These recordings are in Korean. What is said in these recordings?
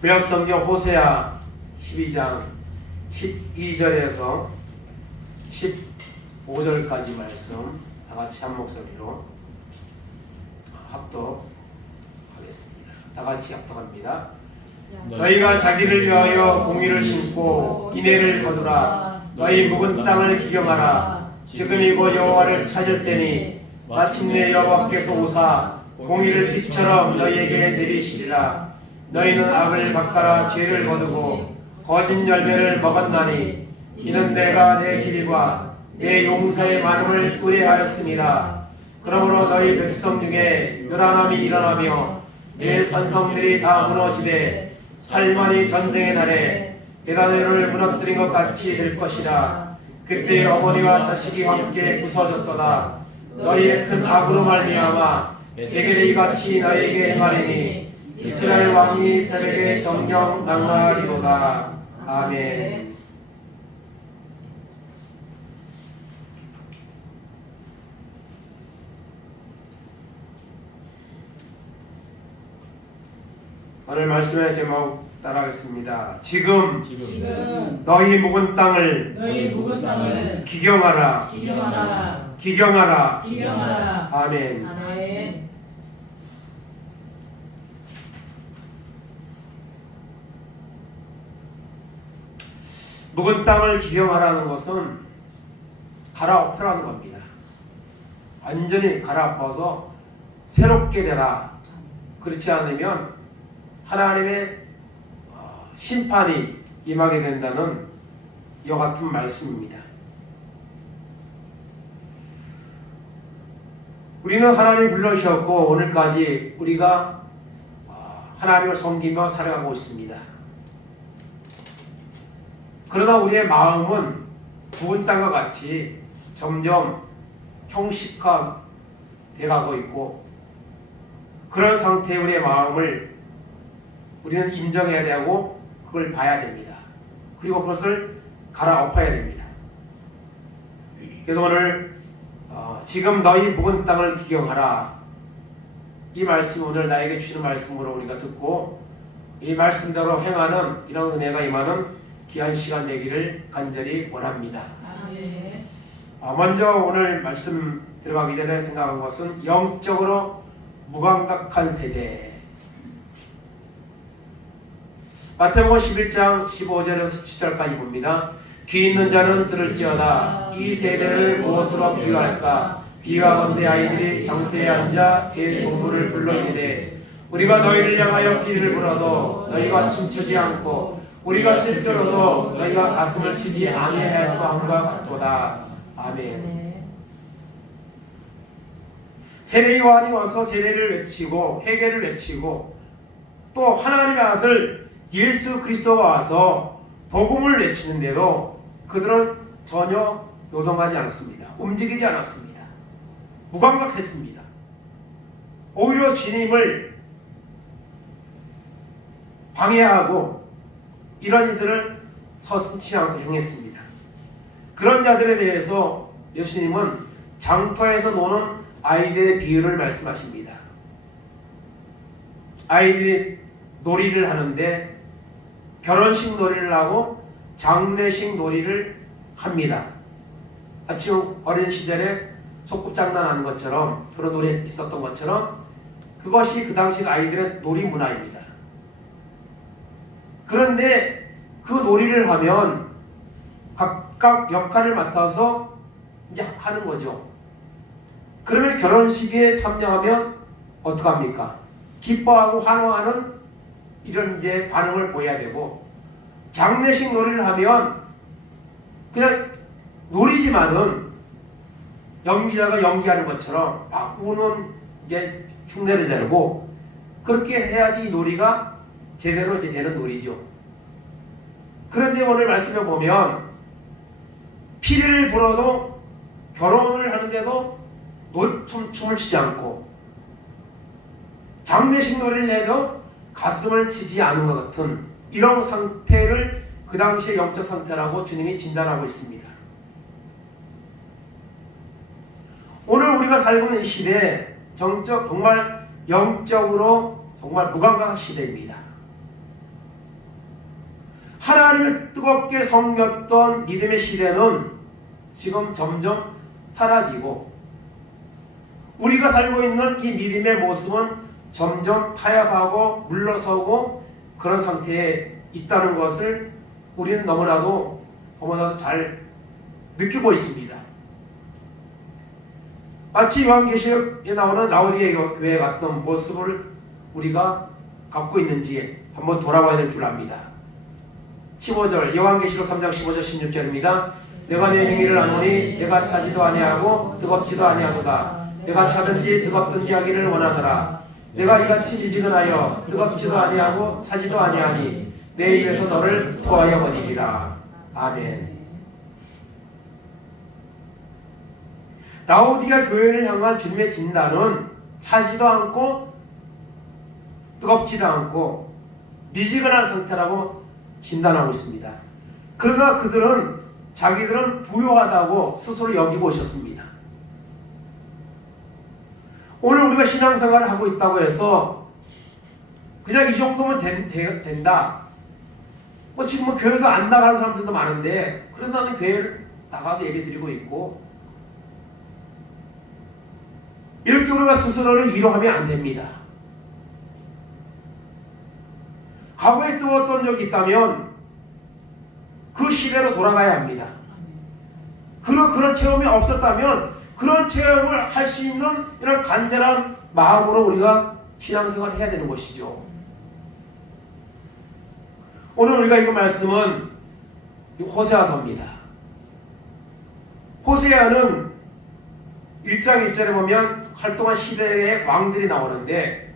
구약성경 호세아 12장 12절에서 15절까지 말씀 다같이 한 목소리로 합독하겠습니다. 다같이 합독합니다. 너희가 자기를 위하여 공의를 심고 인애를 거두라. 너희 묵은 땅을 기경하라. 지금 이곳 여호와를 찾을 때니 마침내 여호와께서 오사 공의를 빛처럼 너희에게 내리시리라. 너희는 악을 바꿔라 죄를 거두고 거짓 열매를 먹었나니 이는 내가 내 길과 내 용사의 많음을 의뢰하였음이라. 그러므로 너희 백성 중에 요란함이 일어나며 내 산성들이 다 무너지되 살만이 전쟁의 날에 베다노를 무너뜨린 것 같이 될 것이라. 그때 어머니와 자식이 함께 부서졌도다. 너희의 큰 악으로 말미암아 내게 이같이 너희에게 행하리니 이스라엘 왕이 새벽에 정령 낭망하리로다. 아멘. 오늘 말씀의 제목 따라하겠습니다. 지금 너희 묵은 땅을 기경하라. 아멘. 묵은 땅을 기경하라는 것은 갈아엎으라는 겁니다. 완전히 갈아엎어서 새롭게 되라. 그렇지 않으면 하나님의 심판이 임하게 된다는 이와 같은 말씀입니다. 우리는 하나님 불러주셨고 오늘까지 우리가 하나님을 섬기며 살아가고 있습니다. 그러나 우리의 마음은 부은 땅과 같이 점점 형식화되어 가고 있고, 그런 상태의 우리의 마음을 우리는 인정해야 되고 그걸 봐야 됩니다. 그리고 그것을 갈아엎어야 됩니다. 그래서 오늘 지금 너희 묵은 땅을 기경하라, 이 말씀 오늘 나에게 주시는 말씀으로 우리가 듣고 이 말씀대로 행하는 이런 은혜가 임하는 귀한 시간 되기를 간절히 원합니다. 먼저 오늘 말씀 들어가기 전에 생각한 것은 영적으로 무감각한 세대. 마태복음 11장 15절에서 17절까지 봅니다. 귀 있는 자는 들을지어다. 이 세대를 무엇으로 비유할까? 비유하건대 아이들이 장터에 앉아 제 동물을 불러 이르되 우리가 너희를 향하여 피를 불어도 너희가 춤추지 않고 우리가 슬퍼도 너희가 가슴을 치지 아니하였고 함과 같도다. 아멘. 세례 요한이 와서 세례를 외치고 회개를 외치고 또 하나님의 아들 예수 그리스도가 와서 복음을 외치는데도 그들은 전혀 요동하지 않았습니다. 움직이지 않았습니다. 무감각했습니다. 오히려 주님을 방해하고 이런 이들을 서슴지 않고 행했습니다. 그런 자들에 대해서 예수님은 장터에서 노는 아이들의 비유를 말씀하십니다. 아이들이 놀이를 하는데 결혼식 놀이를 하고 장례식 놀이를 합니다. 마치 어린 시절에 소꿉장난하는 것처럼 그런 놀이 있었던 것처럼 그것이 그 당시 아이들의 놀이 문화입니다. 그런데 그 놀이를 하면 각각 역할을 맡아서 이제 하는 거죠. 그러면 결혼식에 참여하면 어떡합니까? 기뻐하고 환호하는 이런 이제 반응을 보여야 되고, 장례식 놀이를 하면 그냥 놀이지만은 연기자가 연기하는 것처럼 막 우는 이제 흉내를 내고 그렇게 해야지 이 놀이가 제대로 이제 되는 놀이죠. 그런데 오늘 말씀에 보면 피리를 불어도 결혼을 하는데도 춤을 추지 않고 장례식 놀이를 내도 가슴을 치지 않은 것 같은 이런 상태를 그 당시의 영적 상태라고 주님이 진단하고 있습니다. 오늘 우리가 살고 있는 시대에 정말 영적으로 정말 무감각한 시대입니다. 하나님을 뜨겁게 섬겼던 믿음의 시대는 지금 점점 사라지고 우리가 살고 있는 이 믿음의 모습은 점점 타협하고 물러서고 그런 상태에 있다는 것을 우리는 너무나도 잘 느끼고 있습니다. 마치 요한계시록에 나오는 라오디게 교회에 갔던 모습을 우리가 갖고 있는지 한번 돌아봐야 될 줄 압니다. 15절 요한계시록 3장 15절 16절입니다. 내가 내 행위를 아노니 내가 차지도 아니하고 뜨겁지도 아니하도다. 내가 차든지 뜨겁든지 하기를 원하더라. 내가 이같이 미지근하여 뜨겁지도 아니하고 차지도 아니하니 내 입에서 너를 토하여 버리리라. 아멘. 라오디게 교회를 향한 주님의 진단은 차지도 않고 뜨겁지도 않고 미지근한 상태라고 진단하고 있습니다. 그러나 그들은 자기들은 부요하다고 스스로 여기고 오셨습니다. 오늘 우리가 신앙생활을 하고 있다고 해서 그냥 이 정도면 된다. 지금 교회도 안 나가는 사람들도 많은데 그래도 나는 교회를 나가서 예배 드리고 있고 이렇게 우리가 스스로를 위로하면 안 됩니다. 과거에 뜨거웠던 적이 있다면 그 시대로 돌아가야 합니다. 그런 체험이 없었다면 그런 체험을 할 수 있는 이런 간절한 마음으로 우리가 신앙생활을 해야 되는 것이죠. 오늘 우리가 읽은 말씀은 호세아서입니다. 호세아는 1장 1절에 보면 활동한 시대의 왕들이 나오는데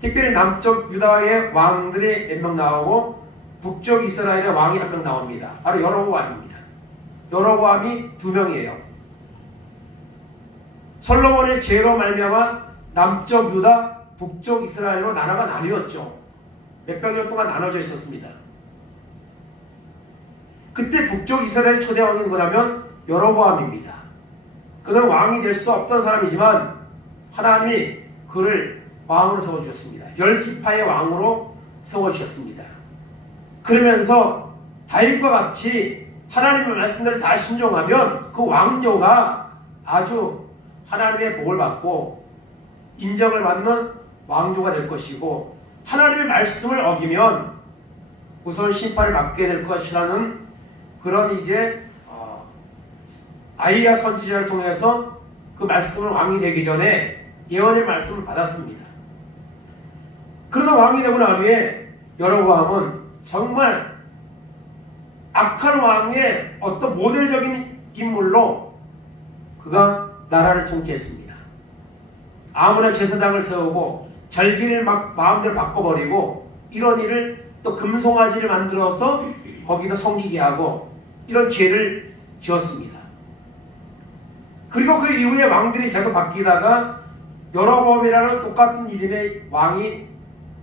특별히 남쪽 유다의 왕들이 몇 명 나오고 북쪽 이스라엘의 왕이 한 명 나옵니다. 바로 여로보암입니다. 여로보암이 2명이에요. 솔로몬의 죄로 말미암아 남쪽 유다, 북쪽 이스라엘로 나라가 나뉘었죠. 몇백 년 동안 나눠져 있었습니다. 그때 북쪽 이스라엘 초대 왕이 누구냐면 여로보암입니다. 그는 왕이 될 수 없던 사람이지만 하나님이 그를 왕으로 세워주셨습니다. 10지파의 왕으로 세워주셨습니다. 그러면서 다윗과 같이 하나님의 말씀대로 잘 순종하면 그 왕조가 아주 하나님의 복을 받고 인정을 받는 왕조가 될 것이고 하나님의 말씀을 어기면 우선 심판을 받게 될 것이라는 그런 이제 아이야 선지자를 통해서 그 말씀을 왕이 되기 전에 예언의 말씀을 받았습니다. 그러나 왕이 되고 난 후에 여로보암은 정말 악한 왕의 어떤 모델적인 인물로 그가 나라를 통치했습니다. 아무나 제사장을 세우고 절기를 막 마음대로 바꿔버리고 이런 일을 또 금송아지를 만들어서 거기다 섬기게 하고 이런 죄를 지었습니다. 그리고 그 이후에 왕들이 계속 바뀌다가 여로보암이라는 똑같은 이름의 왕이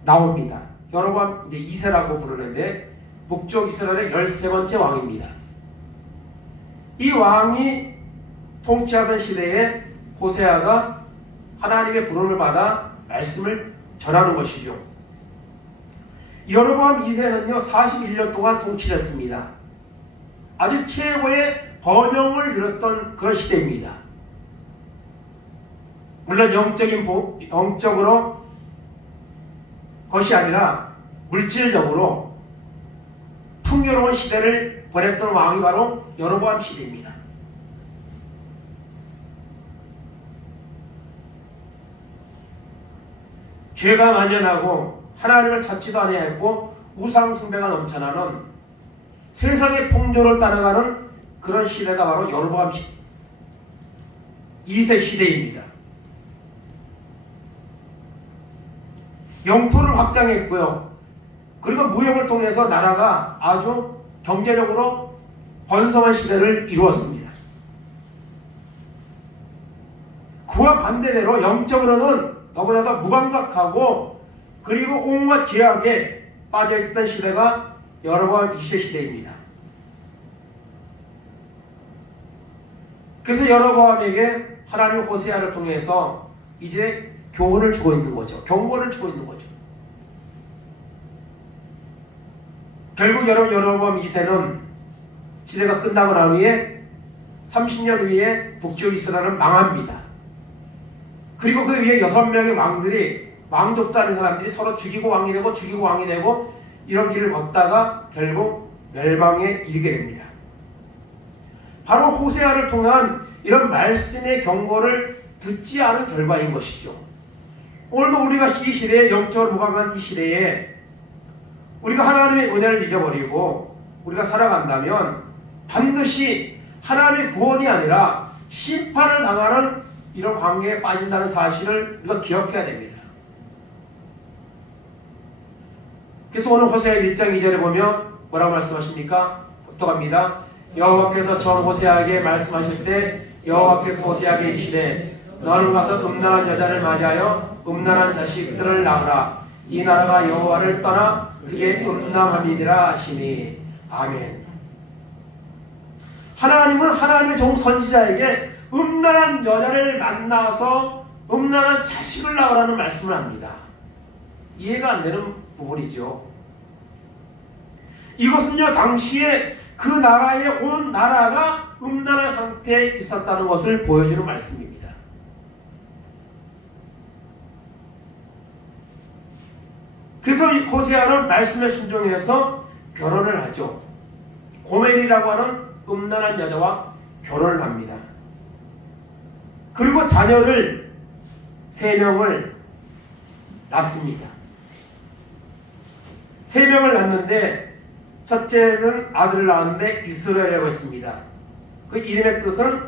나옵니다. 여로보암 이제 2세라고 부르는데 북쪽 이스라엘의 13번째 왕입니다. 이 왕이 통치하던 시대에 호세아가 하나님의 부름을 받아 말씀을 전하는 것이죠. 여로보암 2세는요 41년 동안 통치를 했습니다. 아주 최고의 번영을 누렸던 그런 시대입니다. 물론 영적으로 것이 아니라 물질적으로 풍요로운 시대를 보냈던 왕이 바로 여로보암 시대입니다. 죄가 만연하고 하나님을 찾지도 아니하였고 우상 숭배가 넘쳐나는 세상의 풍조를 따라가는 그런 시대가 바로 여로보암 2세 시대입니다. 영토를 확장했고요. 그리고 무역을 통해서 나라가 아주 경제적으로 번성한 시대를 이루었습니다. 그와 반대대로 영적으로는 너무나도 무감각하고 그리고 온갖 죄악에 빠져있던 시대가 여로보암 2세 시대입니다. 그래서 여로보암에게 하나님 호세아를 통해서 이제 교훈을 주고 있는 거죠. 경고를 주고 있는 거죠. 결국 여로보암 2세는 시대가 끝나고 난 후에 30년 후에 북쪽 이스라엘은 망합니다. 그리고 그 위에 6명의 왕들이 왕족도 아닌 사람들이 서로 죽이고 왕이 되고 이런 길을 걷다가 결국 멸망에 이르게 됩니다. 바로 호세아를 통한 이런 말씀의 경고를 듣지 않은 결과인 것이죠. 오늘도 우리가 이 시대에 영적으로 무감한 이 시대에 우리가 하나님의 은혜를 잊어버리고 우리가 살아간다면 반드시 하나님의 구원이 아니라 심판을 당하는 이런 관계에 빠진다는 사실을 우리가 기억해야 됩니다. 그래서 오늘 호세아 1장 2절에 보면 뭐라고 말씀하십니까? 합독합니다. 여호와께서 전 호세아에게 말씀하실 때 여호와께서 호세아에게 이르시되 너는 가서 음란한 여자를 맞이하여 음란한 자식들을 낳으라. 이 나라가 여호와를 떠나 그게 음란함이니라 하시니. 아멘. 하나님은 하나님의 종 선지자에게 음란한 여자를 만나서 음란한 자식을 낳으라는 말씀을 합니다. 이해가 안 되는 부분이죠. 이것은요, 당시에 그 나라에 온 나라가 음란한 상태에 있었다는 것을 보여주는 말씀입니다. 그래서 이 호세아는 말씀에 순종해서 결혼을 하죠. 고멜이라고 하는 음란한 여자와 결혼을 합니다. 그리고 자녀를 3명을 낳습니다. 3명을 낳는데 첫째는 아들을 낳았는데 이스라엘이라고 했습니다. 그 이름의 뜻은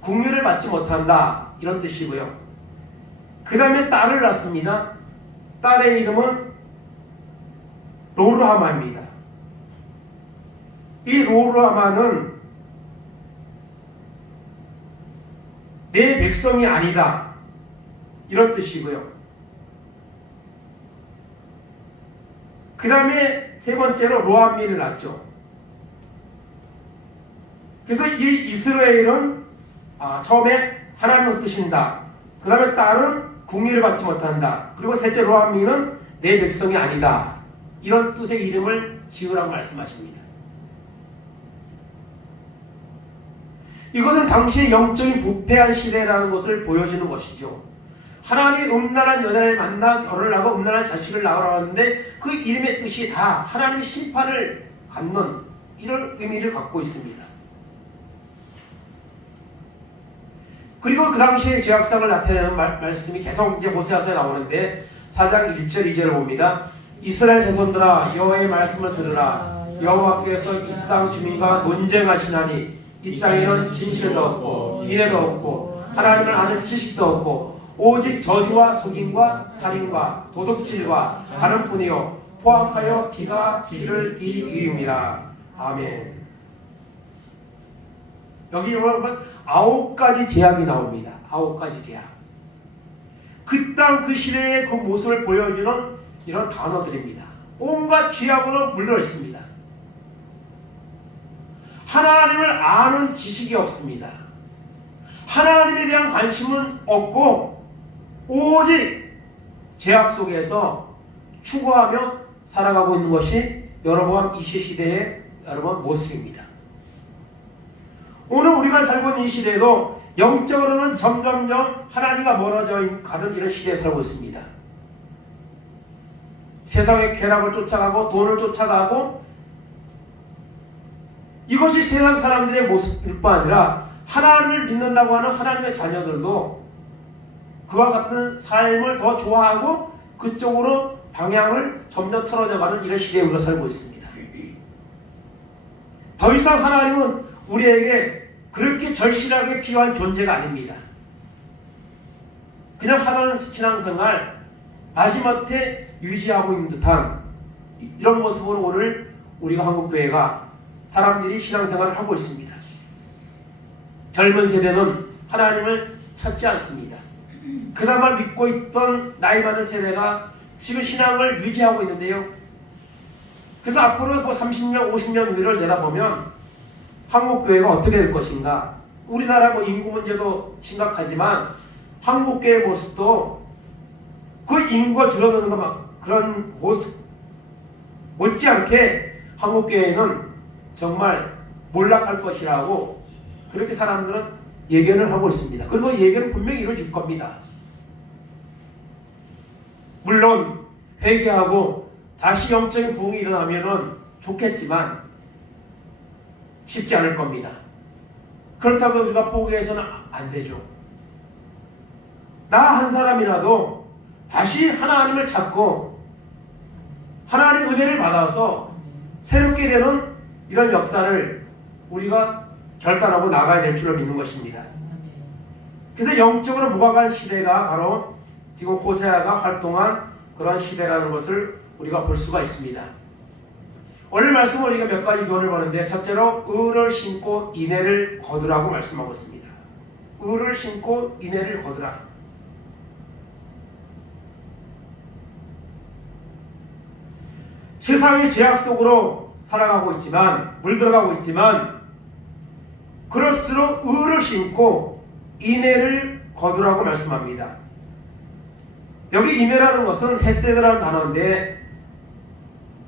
국류를 받지 못한다 이런 뜻이고요. 그 다음에 딸을 낳습니다. 딸의 이름은 로르하마입니다. 이 로르하마는 내 백성이 아니다 이런 뜻이고요. 그 다음에 세 번째로 로암미를 낳죠. 그래서 이 이스라엘은 처음에 하나님을 흩으신다. 그 다음에 딸은 국리를 받지 못한다. 그리고 셋째 로암미는 내 백성이 아니다. 이런 뜻의 이름을 지으라고 말씀하십니다. 이것은 당시의 영적인 부패한 시대라는 것을 보여주는 것이죠. 하나님이 음란한 여자를 만나 결혼을 하고 음란한 자식을 낳으라고 하는데 그 이름의 뜻이 다 하나님의 심판을 갖는 이런 의미를 갖고 있습니다. 그리고 그 당시의 죄악상을 나타내는 말씀이 계속 이제 호세아서에 나오는데 4장 1절 2절을 봅니다. 이스라엘 자손들아 여호와의 말씀을 들으라. 여호와께서 이 땅 주민과 논쟁하시나니 이 땅에는 진실도 없고 인애도 없고 하나님을 아는 지식도 없고 오직 저주와 속임과 살인과 도둑질과 가는뿐이요 포악하여 비가 비를 이음이라. 아멘. 여기 여러분 9가지 제약이 나옵니다. 9가지 제약. 그 땅 그 시대의 그 모습을 보여주는 이런 단어들입니다. 온갖 죄악으로 물들어 있습니다. 하나님을 아는 지식이 없습니다. 하나님에 대한 관심은 없고 오직 죄악 속에서 추구하며 살아가고 있는 것이 여로보암 2세 시대의 여러분 모습입니다. 오늘 우리가 살고 있는 이 시대에도 영적으로는 점점점 하나님과 멀어져 가는 이런 시대에 살고 있습니다. 세상의 쾌락을 쫓아가고 돈을 쫓아가고 이것이 세상 사람들의 모습일 뿐 아니라 하나님을 믿는다고 하는 하나님의 자녀들도 그와 같은 삶을 더 좋아하고 그쪽으로 방향을 점점 틀어져가는 이런 시대에 우리가 살고 있습니다. 더 이상 하나님은 우리에게 그렇게 절실하게 필요한 존재가 아닙니다. 그냥 하나는 신앙생활 마지못해 유지하고 있는 듯한 이런 모습으로 오늘 우리가 한국교회가 사람들이 신앙생활을 하고 있습니다. 젊은 세대는 하나님을 찾지 않습니다. 그나마 믿고 있던 나이 많은 세대가 지금 신앙을 유지하고 있는데요. 그래서 앞으로 30년, 50년 후를 내다보면 한국교회가 어떻게 될 것인가? 우리나라 인구 문제도 심각하지만 한국교회의 모습도 그 인구가 줄어드는 그런 모습 못지않게 한국교회는 정말 몰락할 것이라고 그렇게 사람들은 예견을 하고 있습니다. 그리고 예견은 분명히 이루어질 겁니다. 물론 회개하고 다시 영적인 부흥이 일어나면 좋겠지만 쉽지 않을 겁니다. 그렇다고 우리가 포기해서는 안 되죠. 나 한 사람이라도 다시 하나님을 찾고 하나님의 은혜를 받아서 새롭게 되는 이런 역사를 우리가 결단하고 나가야 될 줄로 믿는 것입니다. 그래서 영적으로 무과한 시대가 바로 지금 호세아가 활동한 그런 시대라는 것을 우리가 볼 수가 있습니다. 오늘 말씀은 우리가 몇 가지 교훈을 보는데, 첫째로 의를 신고 인애를 거두라고 말씀하고 있습니다. 의를 신고 인애를 거두라. 세상의 죄악 속으로 살아가고 있지만, 물들어가고 있지만, 그럴수록 의를 신고 인애를 거두라고 말씀합니다. 여기 인애라는 것은 헤세드라는 단어인데,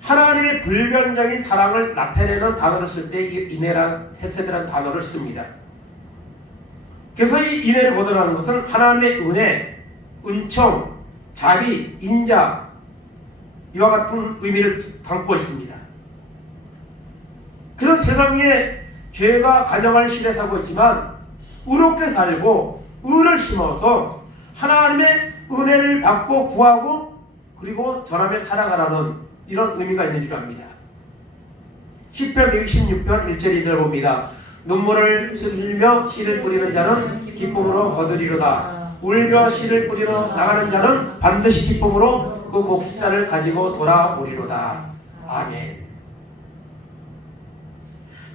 하나님의 불변적인 사랑을 나타내는 단어를 쓸 때 이 인애란 헤세드라는 단어를 씁니다. 그래서 이 인애를 거두라는 것은 하나님의 은혜, 은총, 자비, 인자 이와 같은 의미를 담고 있습니다. 그래서 세상에 죄가 간영하는 시대에 살고 있지만 의롭게 살고 의를 심어서 하나님의 은혜를 받고 구하고 그리고 전하며 살아가라는 이런 의미가 있는 줄 압니다. 10편 116편 1절 2절 봅니다. 눈물을 흘리며 씨를 뿌리는 자는 기쁨으로 거두리로다. 울며 씨를 뿌리러 나가는 자는 반드시 기쁨으로 그 목자를 가지고 돌아오리로다. 아멘.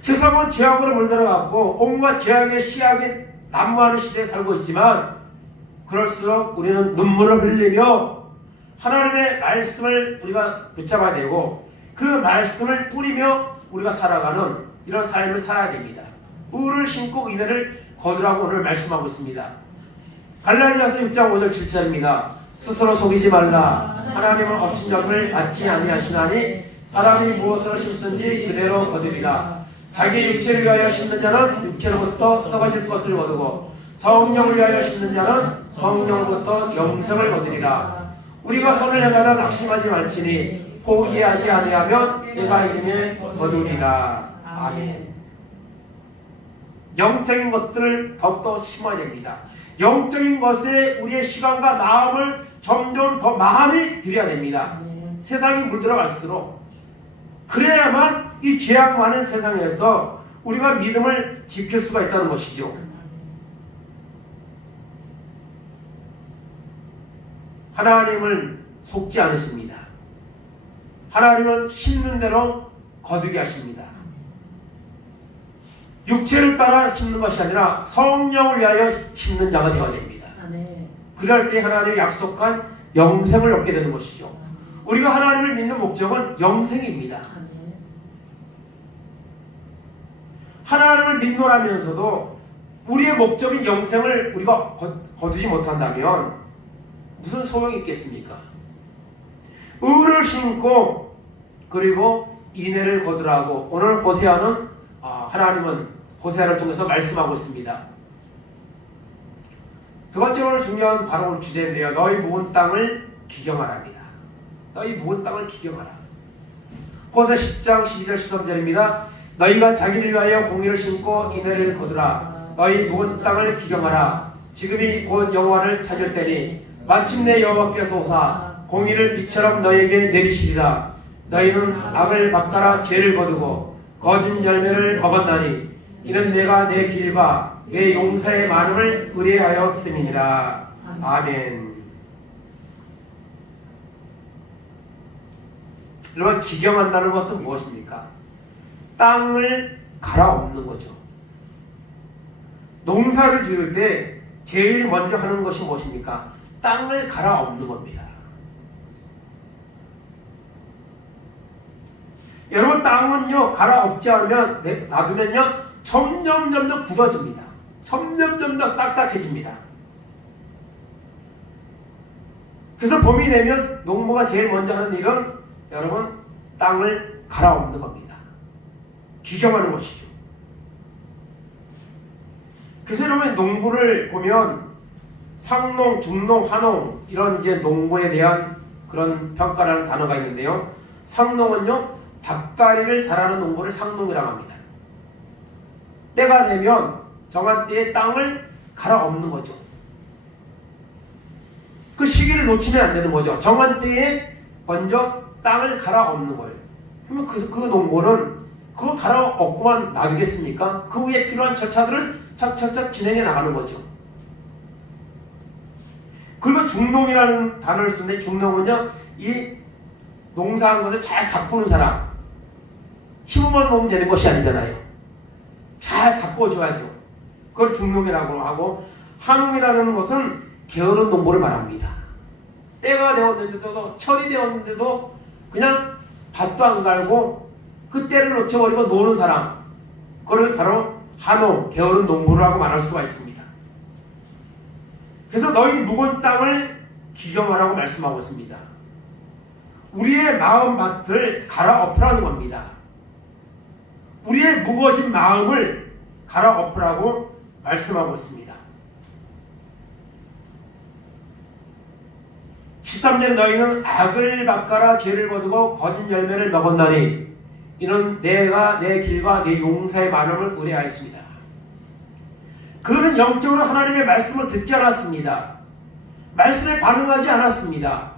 세상은 죄악으로 물들어갔고 온갖 죄악의 씨앗이 난무하는 시대에 살고 있지만, 그럴수록 우리는 눈물을 흘리며 하나님의 말씀을 우리가 붙잡아야 되고 그 말씀을 뿌리며 우리가 살아가는 이런 삶을 살아야 됩니다. 의를 신고 인애를 거두라고 오늘 말씀하고 있습니다. 갈라디아서 6장 5절 7절입니다. 스스로 속이지 말라. 하나님은 업신여김을 받지 아니하시나니 사람이 무엇을 심든지 그대로 거두리라. 자기 육체를 위하여 심는 자는 육체로부터 썩어질 것을 거두고 성령을 위하여 심는 자는 성령으로부터 영생을 거두리라. 우리가 선을 행하다 낙심하지 말지니 포기하지 아니하면 내가 이름에 거두리라. 아멘. 영적인 것들을 더욱더 심어야 됩니다. 영적인 것에 우리의 시간과 마음을 점점 더 많이 들여야 됩니다. 세상이 물들어갈수록 그래야만 이 죄악 많은 세상에서 우리가 믿음을 지킬 수가 있다는 것이죠. 하나님을 속지 않으십니다. 하나님은 심는 대로 거두게 하십니다. 육체를 따라 심는 것이 아니라 성령을 위하여 심는 자가 되어야 됩니다. 그럴 때 하나님이 약속한 영생을 얻게 되는 것이죠. 우리가 하나님을 믿는 목적은 영생입니다. 하나님을 믿노라면서도 우리의 목적인 영생을 우리가 거두지 못한다면 무슨 소용이 있겠습니까? 의를 심고 그리고 인애를 거두라고 오늘 호세아는 하나님은 호세아를 통해서 말씀하고 있습니다. 두 번째 오늘 중요한 바로 주제인데요. 너희 묵은 땅을 기경하랍니다. 너희 묵은 땅을 기경하라. 호세 10장 12절 13절입니다. 너희가 자기를 위하여 공의를 심고 인애를 거두라. 너희 묵은 땅을 기경하라. 지금이 곧 여호와를 찾을 때니 마침내 여호와께서 오사 공의를 빛처럼 너희에게 내리시리라. 너희는 악을 바꿔라 죄를 거두고 거짓 열매를 먹었나니 이는 내가 내 길과 내 용사의 많음을 의뢰하였음이니라. 아멘. 여러분, 기경한다는 것은 무엇입니까? 땅을 갈아엎는 거죠. 농사를 지을 때 제일 먼저 하는 것이 무엇입니까? 땅을 갈아엎는 겁니다. 여러분, 땅은요 갈아엎지 않으면 놔두면요 점점 굳어집니다. 점점 딱딱해집니다. 그래서 봄이 되면 농부가 제일 먼저 하는 일은 여러분 땅을 갈아엎는 겁니다. 기경하는 것이죠. 그래서 여러분 농부를 보면 상농, 중농, 하농 이런 이제 농부에 대한 그런 평가라는 단어가 있는데요. 상농은요 밭가리를 잘하는 농부를 상농이라고 합니다. 때가 되면 정한 때에 땅을 갈아엎는 거죠. 그 시기를 놓치면 안 되는 거죠. 정한 때에 먼저 땅을 갈아엎는 거예요. 그러면 그 농부는 그거 갈아엎고만 놔두겠습니까? 그 후에 필요한 절차들을 착착착 진행해 나가는 거죠. 그리고 중농이라는 단어를 쓰는데 중농은요 이 농사한 것을 잘 가꾸는 사람, 힘만 놓으면 되는 것이 아니잖아요. 잘 가꿔줘야죠. 그걸 중농이라고 하고, 하농이라는 것은 게으른 농부를 말합니다. 때가 되었는데도 철이 되었는데도 그냥 밭도 안 갈고 그 때를 놓쳐버리고 노는 사람, 그걸 바로 하농, 게으른 농부라고 말할 수가 있습니다. 그래서 너희 묵은 땅을 기경하라고 말씀하고 있습니다. 우리의 마음밭을 갈아엎으라는 겁니다. 우리의 무거워진 마음을 갈아엎으라고 말씀하고 있습니다. 13절에 너희는 악을 바꿔라 죄를 거두고 거짓 열매를 먹었나니 이는 내가 내 길과 내 용사의 말음을 의뢰하였습니다. 그는 영적으로 하나님의 말씀을 듣지 않았습니다. 말씀에 반응하지 않았습니다.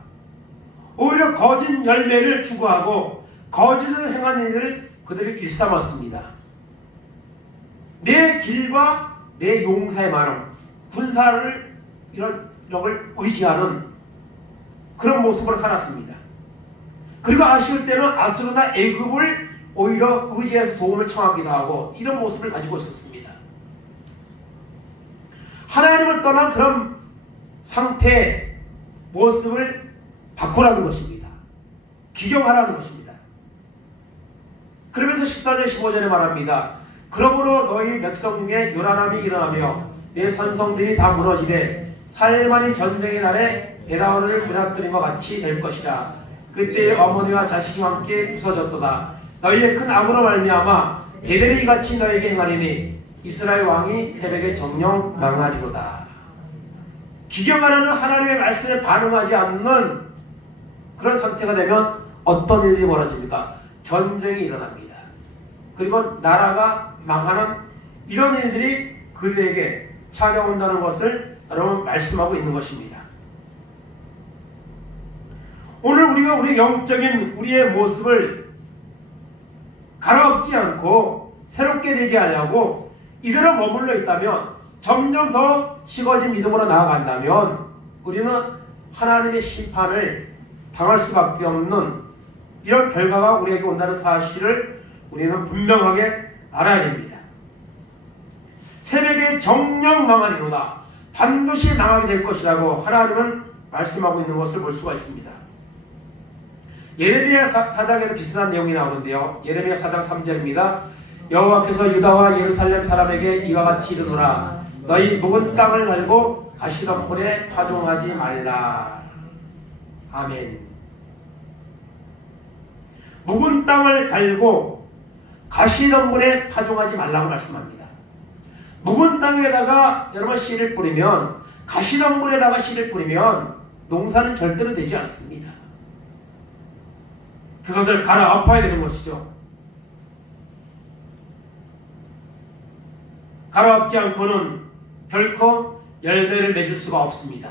오히려 거짓 열매를 추구하고 거짓을 행한 일을 그들이 일삼았습니다. 내 길과 내 용사의 말음, 군사를 이런 력을 의지하는 그런 모습을 살았습니다. 그리고 아쉬울 때는 아수르나 애굽을 오히려 의지해서 도움을 청하기도 하고 이런 모습을 가지고 있었습니다. 하나님을 떠난 그런 상태의 모습을 바꾸라는 것입니다. 기경하라는 것입니다. 그러면서 14절 15절에 말합니다. 그러므로 너희 백성 중에 요란함이 일어나며 내 선성들이 다 무너지되 살만이 전쟁의 날에 베다원을 무너뜨린 것 같이 될 것이라. 그때 어머니와 자식이 함께 부서졌도다. 너희의 큰 악으로 말미암아 베델이 같이 너에게 행하리니 이스라엘 왕이 새벽에 정령 망하리로다. 기경하라는 하나님의 말씀에 반응하지 않는 그런 상태가 되면 어떤 일이 벌어집니까? 전쟁이 일어납니다. 그리고 나라가 망하는 이런 일들이 그들에게 찾아온다는 것을 여러분 말씀하고 있는 것입니다. 오늘 우리가 우리 영적인 우리의 모습을 갈아엎지 않고 새롭게 되지 않냐고 이대로 머물러 있다면, 점점 더 식어진 믿음으로 나아간다면 우리는 하나님의 심판을 당할 수밖에 없는 이런 결과가 우리에게 온다는 사실을 우리는 분명하게 알아야 됩니다. 새벽에 정녕 망하리로다. 반드시 망하게 될 것이라고 하나님은 말씀하고 있는 것을 볼 수가 있습니다. 예레미야 4장에도 비슷한 내용이 나오는데요. 예레미야 4장 3절입니다. 여호와께서 유다와 예루살렘 사람에게 이와 같이 이르노라. 너희 묵은 땅을 갈고 가시덤불에 파종하지 말라. 아멘. 묵은 땅을 갈고 가시덤불에 파종하지 말라고 말씀합니다. 묵은 땅에다가 여러분 씨를 뿌리면, 가시덤불에다가 씨를 뿌리면 농사는 절대로 되지 않습니다. 그것을 갈아엎어야 되는 것이죠. 갈아엎지 않고는 결코 열매를 맺을 수가 없습니다.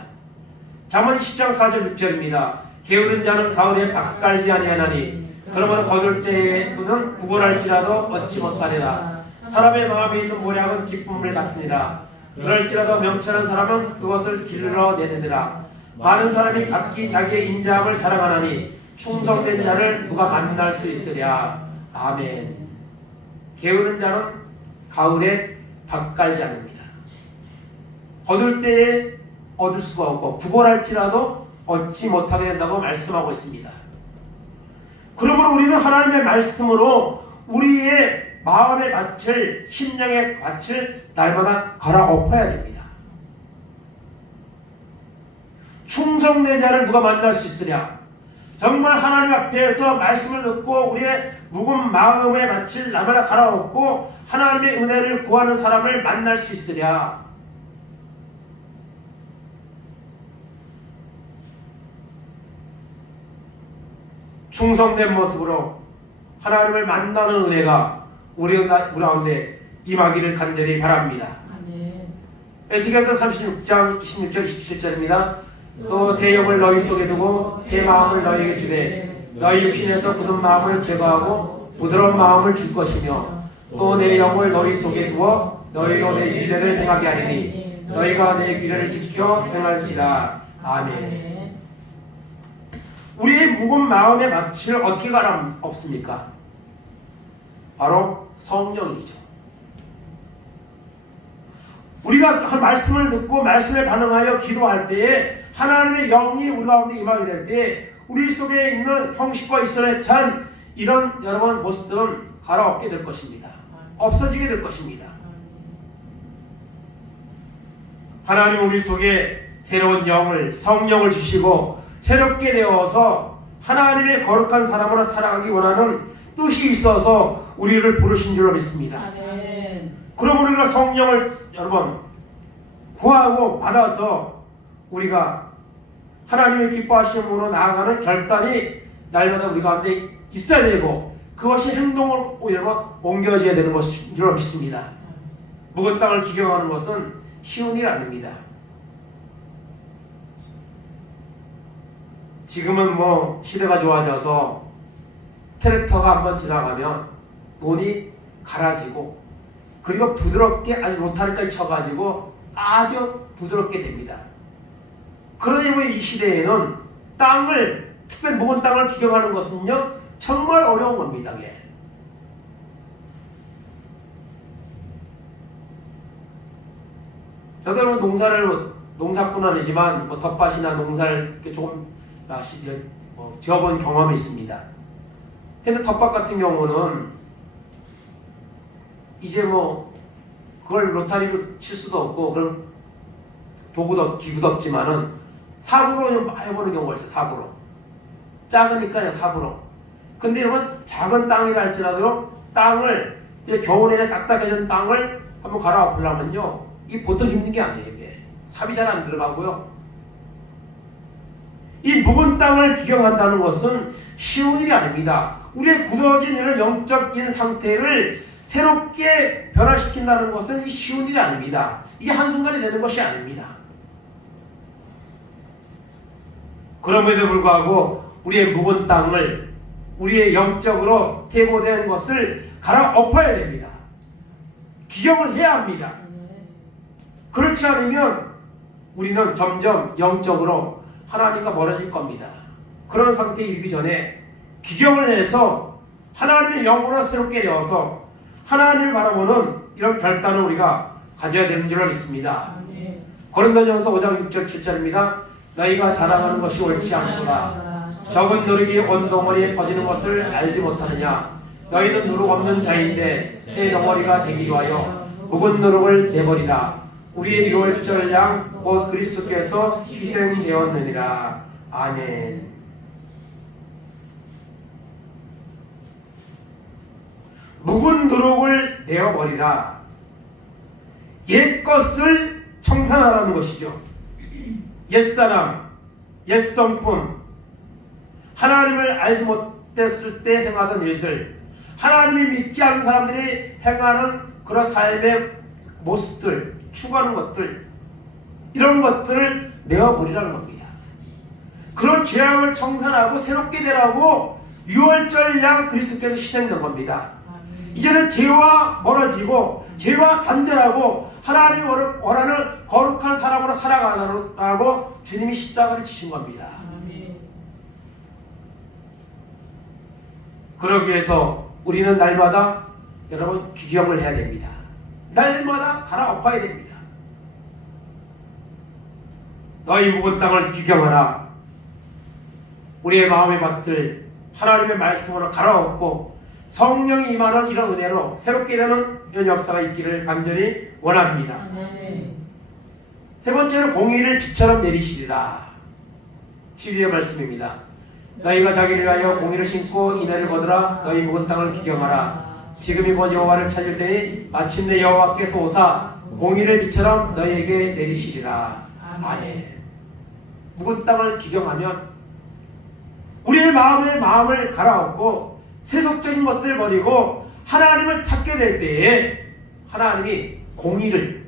잠언 10장 4절 6절입니다. 게으른 자는 가을에 밭 갈지 아니하나니 그러므로 거둘 때에 그는 구걸할지라도 얻지 못하리라. 사람의 마음에 있는 모략은 기쁨을 같으니라. 그럴지라도 명철한 사람은 그것을 길러내느니라. 많은 사람이 각기 자기의 인자함을 자랑하나니 충성된 자를 누가 만날 수 있으랴. 아멘. 게으른 자는 가을에 밭 갈지 않습니다. 거둘 때에 얻을 수가 없고 구걸할지라도 얻지 못하게 된다고 말씀하고 있습니다. 그러므로 우리는 하나님의 말씀으로 우리의 마음의 밭을, 심령의 밭을 날마다 갈아엎어야 됩니다. 충성된 자를 누가 만날 수 있으랴? 정말 하나님 앞에서 말씀을 듣고 우리의 묵은 마음에 마칠 날마다 갈아엎고 하나님의 은혜를 구하는 사람을 만날 수 있으랴? 충성된 모습으로 하나님을 만나는 은혜가 우리 가운데 임하기를 간절히 바랍니다. 에스겔서 36장 26절 27절입니다. 또 새 영을 너희 속에 두고 새 마음을 너희에게 주되 너희 육신에서 굳은 마음을 제거하고 부드러운 마음을 줄 것이며 또 내 영을 너희 속에 두어 너희로 내 규례를 행하게 하리니 너희가 내 규례를 지켜 행할지라. 아멘. 우리의 묵은 마음의 밭을 어떻게 갈아엎습니까? 바로 성령이죠. 우리가 말씀을 듣고 말씀에 반응하여 기도할 때에 하나님의 영이 우리 가운데 임하게 될 때 우리 속에 있는 형식과 이선에 찬 이런 여러분 모습들은 갈아엎게 될 것입니다. 없어지게 될 것입니다. 하나님 우리 속에 새로운 영을 성령을 주시고 새롭게 되어서 하나님의 거룩한 사람으로 살아가기 원하는 뜻이 있어서 우리를 부르신 줄로 믿습니다. 그러므로 우리가 성령을 여러분 구하고 받아서 우리가 하나님의 기뻐하심으로 나아가는 결단이 날마다 우리 가운데 있어야 되고 그것이 행동으로 옮겨져야 되는 것인 줄로 믿습니다. 묵은 땅을 기경하는 것은 쉬운 일 아닙니다. 지금은 뭐 시대가 좋아져서 트랙터가 한번 지나가면 논이 갈아지고 그리고 부드럽게 아주 로타리까지 쳐가지고 아주 부드럽게 됩니다. 그러니 이 시대에는 땅을 특별히 묵은 땅을 기경하는 것은요 정말 어려운 겁니다. 저도 농사뿐 아니지만 뭐 텃밭이나 농사를 조금 지어본 경험이 있습니다. 근데 텃밭 같은 경우는 이제 뭐 그걸 로타리로 칠 수도 없고 그런 도구도 기구도 없지만은 삽으로 해보는 경우가 있어요. 삽으로 작으니까요 삽으로. 근데 여러분 작은 땅이라 할지라도 땅을 겨울에는 딱딱해진 땅을 한번 갈아엎으려면요 이 보통 힘든 게 아니에요. 이게 삽이 잘 안 들어가고요. 이 묵은 땅을 기경한다는 것은 쉬운 일이 아닙니다. 우리의 굳어진 이런 영적인 상태를 새롭게 변화시킨다는 것은 쉬운 일이 아닙니다. 이게 한순간에 되는 것이 아닙니다. 그럼에도 불구하고 우리의 묵은 땅을 우리의 영적으로 퇴보된 것을 갈아엎어야 됩니다. 기경을 해야 합니다. 그렇지 않으면 우리는 점점 영적으로 하나님과 멀어질 겁니다. 그런 상태에 이르기 전에 기경을 해서 하나님의 영으로 새롭게 되어서 하나님을 바라보는 이런 결단을 우리가 가져야 되는 줄로 믿습니다. 고린도전서 5장 6절 7절입니다. 너희가 자랑하는 것이 옳지 않도다. 적은 누룩이 온 덩어리에 퍼지는 것을 알지 못하느냐. 너희는 누룩 없는 자인데 새 덩어리가 되기 위하여 묵은 누룩을 내버리라. 우리의 유월절 양 곧 그리스도께서 희생되었느니라. 아멘. 묵은 누룩을 내어버리라. 옛것을 청산하라는 것이죠. 옛사람, 옛성품, 하나님을 알지 못했을 때 행하던 일들, 하나님을 믿지 않는 사람들이 행하는 그런 삶의 모습들, 추구하는 것들, 이런 것들을 내어버리라는 겁니다. 그런 죄악을 청산하고 새롭게 되라고 유월절 양 그리스도께서 희생된 겁니다. 이제는 죄와 멀어지고 죄와 단절하고 하나님이 원하는 거룩한 사람으로 살아가라고 주님이 십자가를 지신 겁니다. 그러기 위해서 우리는 날마다 여러분 기경을 해야 됩니다. 날마다 갈아엎어야 됩니다. 너희 묵은 땅을 기경하라. 우리의 마음의 밭을 하나님의 말씀으로 갈아엎고 성령이 임하는 이런 은혜로 새롭게 되는 이런 역사가 있기를 간절히 원합니다. 세 번째로 공의를 비처럼 내리시리라. 12의 말씀입니다. 너희가 자기를 위하여 공의를 심고 인애를 거두라. 너희 묵은 땅을 기경하라. 지금이 곧 여호와를 찾을 때니 마침내 여호와께서 오사 공의를 비처럼 너희에게 내리시리라. 아멘. 묵은 땅을 기경하면 우리의 마음을 갈아엎고 세속적인 것들 버리고 하나님을 찾게 될 때에 하나님이 공의를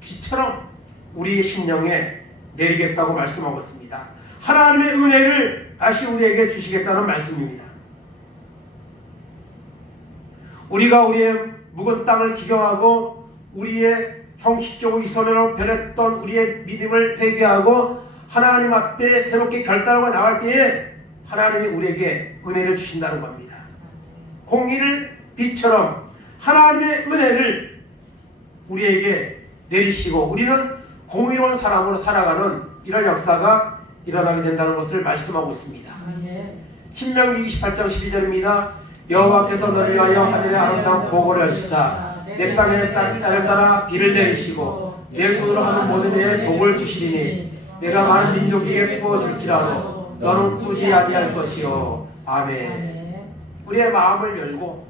비처럼 우리의 심령에 내리겠다고 말씀하고 있습니다. 하나님의 은혜를 다시 우리에게 주시겠다는 말씀입니다. 우리가 우리의 묵은 땅을 기경하고 우리의 형식적으로 이선으로 변했던 우리의 믿음을 회개하고 하나님 앞에 새롭게 결단하고 나갈 때에 하나님이 우리에게 은혜를 주신다는 겁니다. 공의를 빛처럼 하나님의 은혜를 우리에게 내리시고 우리는 공의로운 사람으로 살아가는 이런 역사가 일어나게 된다는 것을 말씀하고 있습니다. 신명기 28장 12절입니다. 여호와께서 너를 위하여 하늘의 아름다운 보고를 하시사 내 땅에 딸을 따라 비를 내리시고 내 손으로 하는 모든 일에 복을 주시리니 내가 많은 민족에게 부어줄지라도 너는 꾸지 아니할 것이요. 아멘. 우리의 마음을 열고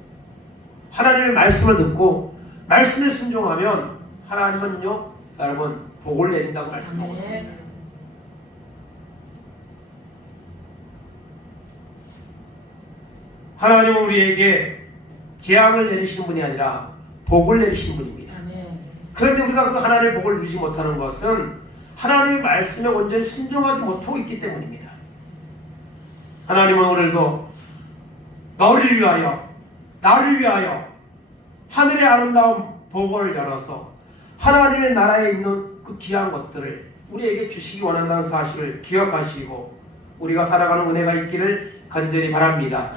하나님의 말씀을 듣고 말씀을 순종하면 하나님은요 여러분 복을 내린다고 말씀하고 있습니다. 하나님은 우리에게 재앙을 내리시는 분이 아니라 복을 내리시는 분입니다. 그런데 우리가 그 하나님의 복을 누리지 못하는 것은 하나님의 말씀에 온전히 순종하지 못하고 있기 때문입니다. 하나님은 오늘도 너를 위하여 나를 위하여 하늘의 아름다운 복을 열어서 하나님의 나라에 있는 그 귀한 것들을 우리에게 주시기 원한다는 사실을 기억하시고 우리가 살아가는 은혜가 있기를 간절히 바랍니다.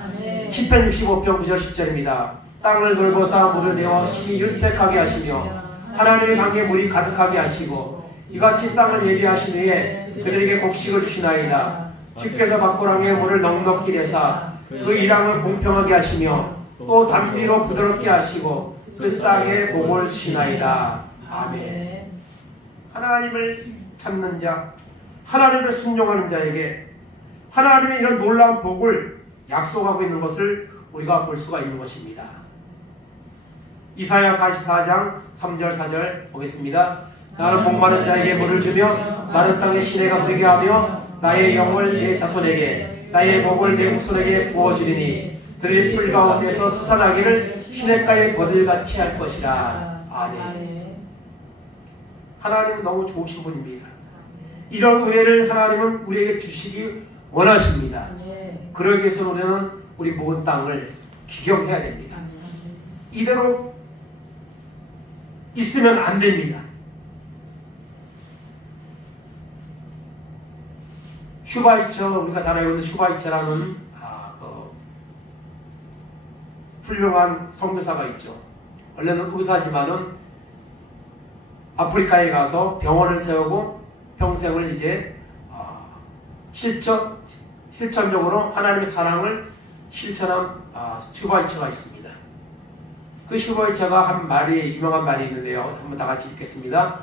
시편 65편 9절 10절입니다. 땅을 돌보사 물을 내어 심히 윤택하게 하시며 하나님의 강에 물이 가득하게 하시고 이같이 땅을 예비하신 후에 그들에게 곡식을 주시나이다. 주께서 밖고랑에 물을 넉넉히 내사 그 이랑을 공평하게 하시며 또 담비로 부드럽게 하시고 그 싹에 복을 주시나이다. 아멘. 하나님을 찾는 자, 하나님을 순종하는 자에게 하나님의 이런 놀라운 복을 약속하고 있는 것을 우리가 볼 수가 있는 것입니다. 이사야 44장 3절 4절 보겠습니다. 나는 목마른 자에게 물을 주며 마른 땅에 시내가 흐르게 하며 나의 영을 내 자손에게 나의 복을 내 후손에게 부어주리니 그들이 풀 가운데서 솟아나기를 시냇가의 버들같이 할 것이라. 아멘. 하나님은 너무 좋으신 분입니다. 이런 은혜를 하나님은 우리에게 주시기 원하십니다. 그러기 위해서는 우리는 우리 묵은 땅을 기경해야 됩니다. 이대로 있으면 안 됩니다. 슈바이처, 우리가 잘 알고 있는 슈바이처라는 훌륭한 선교사가 있죠. 원래는 의사지만은 아프리카에 가서 병원을 세우고 평생을 이제 실천적으로 하나님의 사랑을 실천한 슈바이처가 있습니다. 그 슈바이처가 한 말이 유명한 말이 있는데요. 한번 다 같이 읽겠습니다.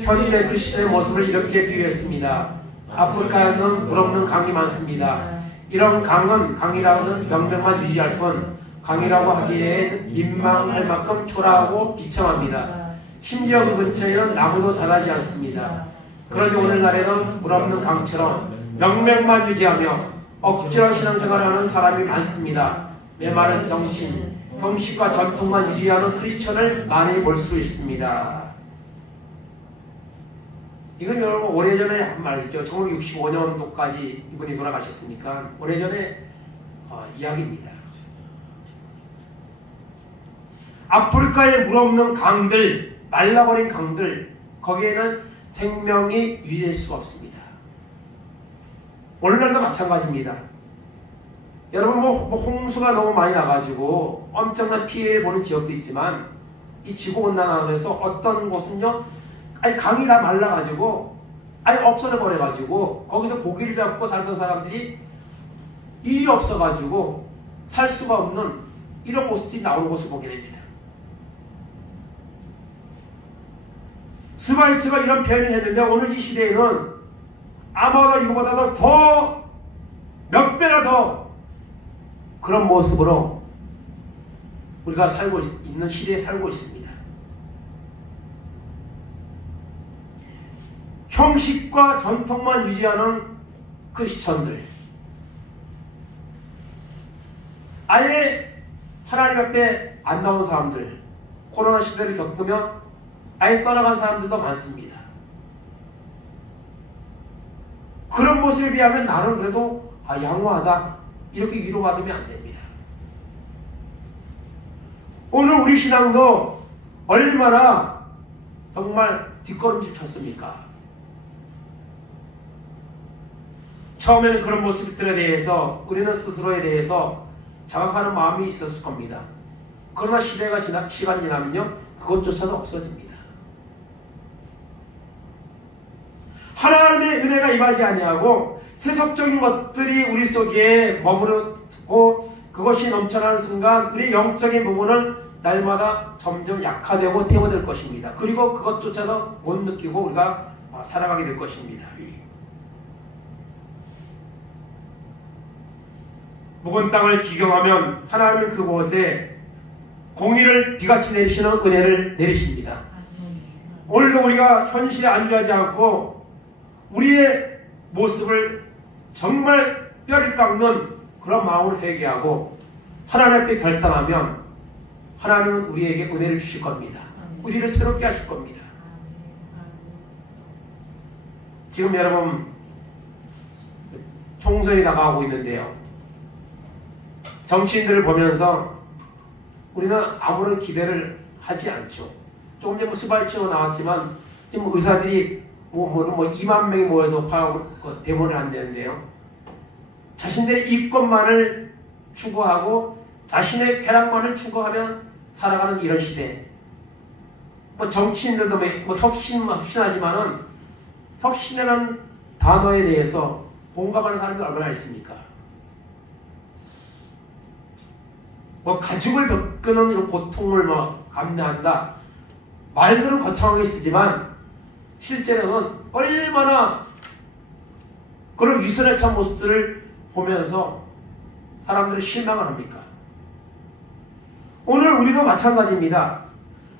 현대 크리스천의 모습을 이렇게 비유했습니다. 아프리카에는 물 없는 강이 많습니다. 이런 강이라고는 명명만 유지할 뿐 강이라고 하기엔 민망할 만큼 초라하고 비참합니다. 심지어 그 근처에는 나무도 자라지 않습니다. 그런데 오늘날에는 물 없는 강처럼 명명만 유지하며 억지로 신앙생활을 하는 사람이 많습니다. 메마른 정신, 형식과 전통만 유지하는 크리스천을 많이 볼 수 있습니다. 이건 여러분 오래전에 한 말이죠. 1965년도까지 이분이 돌아가셨으니까 오래전에 이야기입니다. 아프리카에 물 없는 강들, 말라버린 강들, 거기에는 생명이 유지될 수가 없습니다. 오늘날도 마찬가지입니다. 여러분 홍수가 너무 많이 나가지고 엄청난 피해를 보는 지역도 있지만 이 지구온난화에서 어떤 곳은요 강이 다 말라가지고 없어져 버려가지고 거기서 고기를 잡고 살던 사람들이 일이 없어가지고 살 수가 없는 이런 모습이 나오는 것을 보게 됩니다. 스바이처가 이런 표현을 했는데 오늘 이 시대에는 아마도 이거보다도 더 몇 배나 더 그런 모습으로 우리가 살고 있는 시대에 살고 있습니다. 형식과 전통만 유지하는 크리스천들, 아예 하나님 앞에 안 나온 사람들, 코로나 시대를 겪으며 아예 떠나간 사람들도 많습니다. 그런 모습에 비하면 나는 그래도 양호하다 이렇게 위로받으면 안 됩니다. 오늘 우리 신앙도 얼마나 정말 뒷걸음질 쳤습니까? 처음에는 그런 모습들에 대해서 우리는 스스로에 대해서 자각하는 마음이 있었을 겁니다. 그러나 시간이 지나면요, 그것조차도 없어집니다. 하나님의 은혜가 임하지 아니하고 세속적인 것들이 우리 속에 머무르고 그것이 넘쳐나는 순간 우리 영적인 부분은 날마다 점점 약화되고 퇴보될 것입니다. 그리고 그것조차도 못 느끼고 우리가 살아가게 될 것입니다. 묵은 땅을 기경하면 하나님은 그곳에 공의를 비같이 내리시는 은혜를 내리십니다. 오늘도 우리가 현실에 안주하지 않고 우리의 모습을 정말 뼈를 깎는 그런 마음으로 회개하고 하나님 앞에 결단하면 하나님은 우리에게 은혜를 주실 겁니다. 우리를 새롭게 하실 겁니다. 지금 여러분 총선이 다가오고 있는데요, 정치인들을 보면서 우리는 아무런 기대를 하지 않죠. 조금 전에 스바이처가 나왔지만 지금 의사들이 2만 명이 모여서 데모를 한다는데요, 자신들의 이권만을 추구하고 자신의 쾌락만을 추구하면 살아가는 이런 시대. 정치인들도 혁신하지만은 혁신이라는 단어에 대해서 공감하는 사람이 얼마나 있습니까? 가죽을 벗기는 이런 고통을 감내한다. 말들은 거창하게 쓰지만 실제로는 얼마나 그런 위선에 찬 모습들을 보면서 사람들은 실망을 합니까? 오늘 우리도 마찬가지입니다.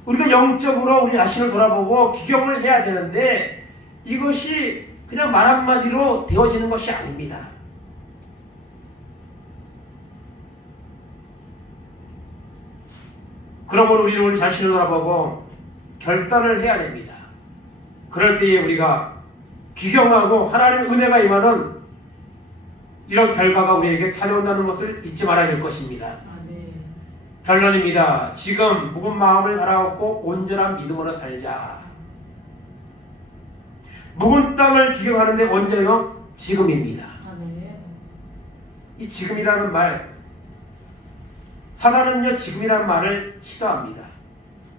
우리가 영적으로 우리 자신을 돌아보고 기경을 해야 되는데 이것이 그냥 말 한마디로 되어지는 것이 아닙니다. 그러므로 우리는 우리 자신을 돌아보고 결단을 해야 됩니다. 그럴 때에 우리가 기경하고 하나님의 은혜가 임하는 이런 결과가 우리에게 찾아온다는 것을 잊지 말아야 될 것입니다. 결론입니다. 지금 묵은 마음을 갈아엎고 온전한 믿음으로 살자. 묵은 땅을 기경하는데 언제요? 지금입니다. 이 지금이라는 말, 사단은요 지금이라는 말을 싫어합니다.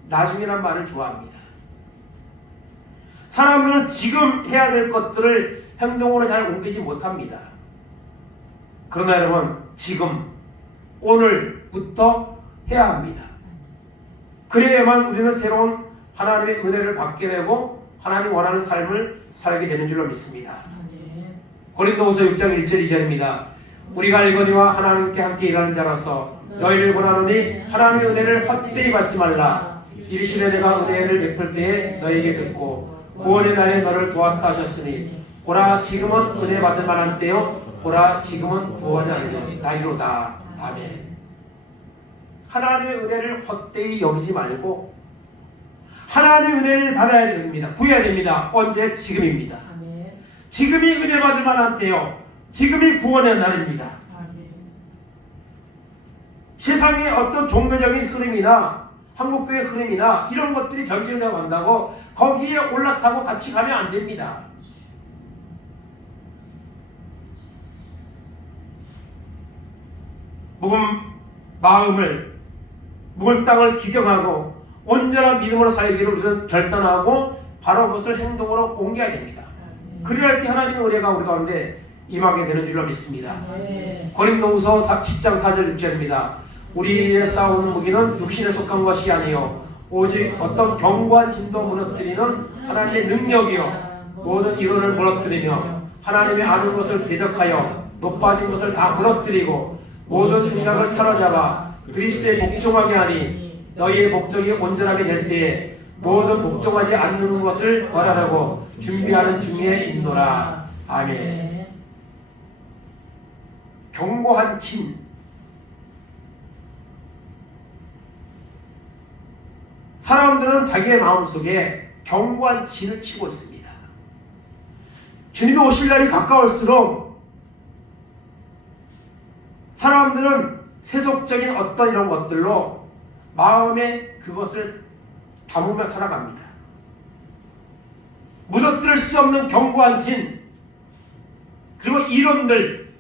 나중이라는 말을 좋아합니다. 사람들은 지금 해야 될 것들을 행동으로 잘 옮기지 못합니다. 그러나 여러분, 지금 오늘부터 해야 합니다. 그래야만 우리는 새로운 하나님의 은혜를 받게 되고 하나님 원하는 삶을 살게 되는 줄로 믿습니다. 고린도후서 6장 1절 2절입니다. 우리가 알거니와 하나님께 함께 일하는 자라서 너희를 권하노니 하나님의 은혜를 헛되이 받지 말라. 이르시되 내가 은혜를 베풀 때에 너에게 듣고 구원의 날에 너를 도왔다 하셨으니 보라 지금은 은혜 받을 만한 때요 보라 지금은 구원의 날이로다. 아멘. 하나님의 은혜를 헛되이 여기지 말고 하나님의 은혜를 받아야 됩니다. 구해야 됩니다. 언제? 지금입니다. 지금이 은혜 받을 만한 때요, 지금이 구원의 날입니다. 세상의 어떤 종교적인 흐름이나 한국교의 흐름이나 이런 것들이 변질되어 간다고 거기에 올라타고 같이 가면 안 됩니다. 묵은 마음을, 묵은 땅을 기경하고 온전한 믿음으로 살기를 우리는 결단하고 바로 그것을 행동으로 옮겨야 됩니다. 그래야 할 때 하나님의 은혜가 우리 가운데 임하게 되는 줄로 믿습니다. 고린도후서 10장 4절 6절입니다. 우리의 싸우는 무기는 육신에 속한 것이 아니요 오직 어떤 견고한 진도 무너뜨리는 하나님의 능력이요 모든 이론을 무너뜨리며 하나님의 아는 것을 대적하여 높아진 것을 다 무너뜨리고 모든 생각을 사로잡아 그리스도에 복종하게 하니 너희의 복종이 온전하게 될 때에 모든 복종하지 않는 것을 벌하라고 준비하는 중에 있노라. 아멘. 견고한 진. 사람들은 자기의 마음속에 견고한 진을 치고 있습니다. 주님이 오실 날이 가까울수록 사람들은 세속적인 어떤 이런 것들로 마음에 그것을 담으며 살아갑니다. 무너뜨릴 수 없는 견고한 진, 그리고 이론들,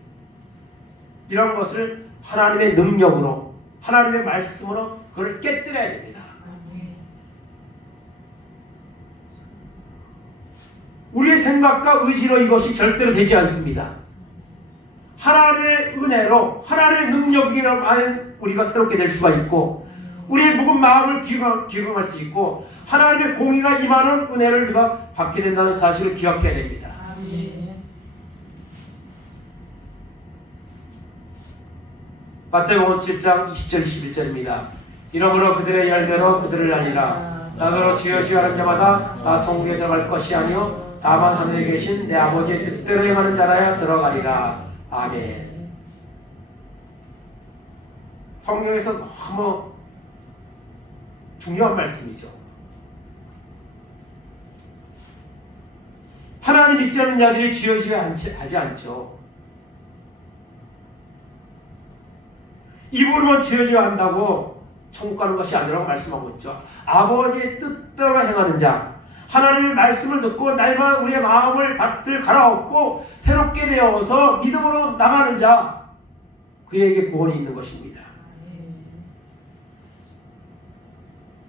이런 것을 하나님의 능력으로, 하나님의 말씀으로 그걸 깨뜨려야 됩니다. 우리의 생각과 의지로 이것이 절대로 되지 않습니다. 하나님의 은혜로, 하나님의 능력이라면 우리가 새롭게 될 수가 있고, 우리의 묵은 마음을 기억할 수 있고, 하나님의 공의가 임하는 은혜를 우리가 받게 된다는 사실을 기억해야 됩니다. 마태복음 7장 20절 21절입니다. 이러므로 그들의 열매로 그들을 알리라. 나더러 주여 주여 하는 자마다 나 천국에 들어갈 것이 아니요 다만 하늘에 계신 내 아버지의 뜻대로 행하는 자라야 들어가리라. 아멘. 성경에서 너무 중요한 말씀이죠. 하나님 믿지 않는 자들이 주여 주여 하지 않죠. 입으로만 주여 주여 한다고 천국 가는 것이 아니라고 말씀하고 있죠. 아버지의 뜻대로 행하는 자, 하나님의 말씀을 듣고 날마다 우리의 마음을 밭을 갈아엎고 새롭게 되어서 믿음으로 나가는 자, 그에게 구원이 있는 것입니다.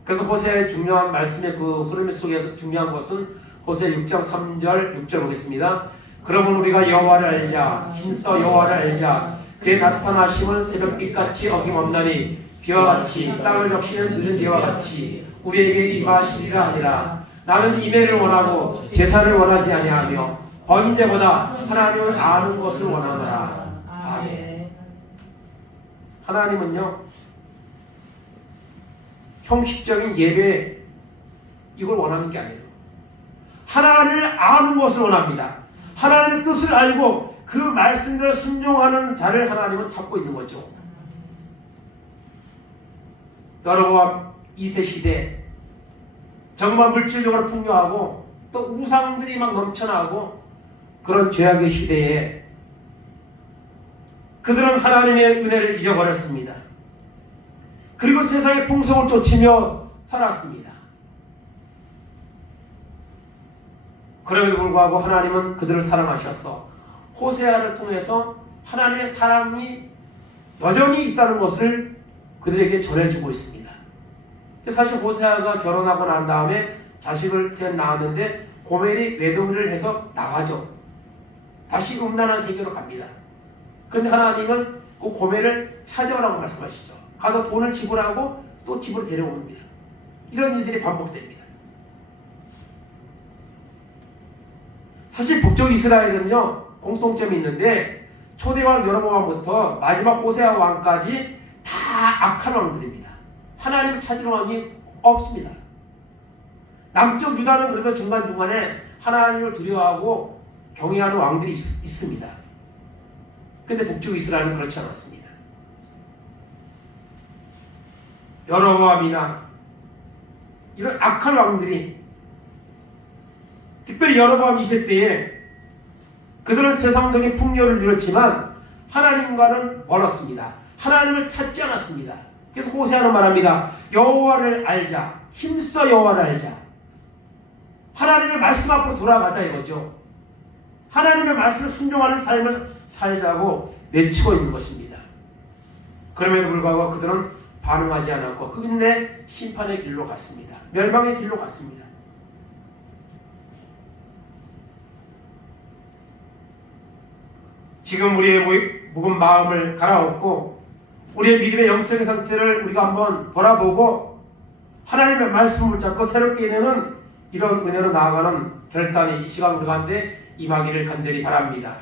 그래서 호세아의 중요한 말씀의 그 흐름 속에서 중요한 것은 호세 6장 3절 6절 보겠습니다. 그러면 우리가 여호와를 알자, 힘써 여호와를 알자. 그의 나타나심은 새벽빛같이 어김없나니 비와 같이 땅을 적시는 늦은 비와 같이 우리에게 임하시리라 하니라. 나는 인애를 원하고 제사를 원하지 아니하며 번제보다 하나님을 아는 것을 원하노라. 아멘. 하나님은요, 형식적인 예배 이걸 원하는 게 아니에요. 하나님을 아는 것을 원합니다. 하나님의 뜻을 알고 그 말씀대로 순종하는 자를 하나님은 찾고 있는 거죠. 여러분, 2세 시대 정말 물질적으로 풍요하고 또 우상들이 막 넘쳐나고 그런 죄악의 시대에 그들은 하나님의 은혜를 잊어버렸습니다. 그리고 세상의 풍성을 쫓으며 살았습니다. 그럼에도 불구하고 하나님은 그들을 사랑하셔서 호세아를 통해서 하나님의 사랑이 여전히 있다는 것을 그들에게 전해주고 있습니다. 사실 호세아가 결혼하고 난 다음에 자식을 낳았는데 고멜이 외도를 해서 나가죠. 다시 음란한 세계로 갑니다. 그런데 하나님은 그 고멜을 찾아오라고 말씀하시죠. 가서 돈을 지불하고 또 집으로 데려옵니다. 이런 일들이 반복됩니다. 사실 북쪽 이스라엘은요 공통점이 있는데 초대왕 여로보암부터 마지막 호세아 왕까지 다 악한 왕들입니다. 하나님을 찾으러 왕이 없습니다. 남쪽 유다는 그래도 중간중간에 하나님을 두려워하고 경외하는 왕들이 있습니다. 근데 북쪽 이스라엘은 그렇지 않았습니다. 여로보암이나 이런 악한 왕들이 특별히 여로보암 2세 때에 그들은 세상적인 풍요를 누렸지만 하나님과는 멀었습니다. 하나님을 찾지 않았습니다. 그래서 호세아는 말합니다. 여호와를 알자. 힘써 여호와를 알자. 하나님의 말씀 앞으로 돌아가자 이거죠. 하나님의 말씀을 순종하는 삶을 살자고 외치고 있는 것입니다. 그럼에도 불구하고 그들은 반응하지 않았고 그근데 심판의 길로 갔습니다. 멸망의 길로 갔습니다. 지금 우리의 묵은 마음을 갈아엎고 우리의 믿음의 영적인 상태를 우리가 한번 돌아보고 하나님의 말씀을 잡고 새롭게 되는 이런 은혜로 나아가는 결단이 이 시간 우리 가운데 임하기를 간절히 바랍니다.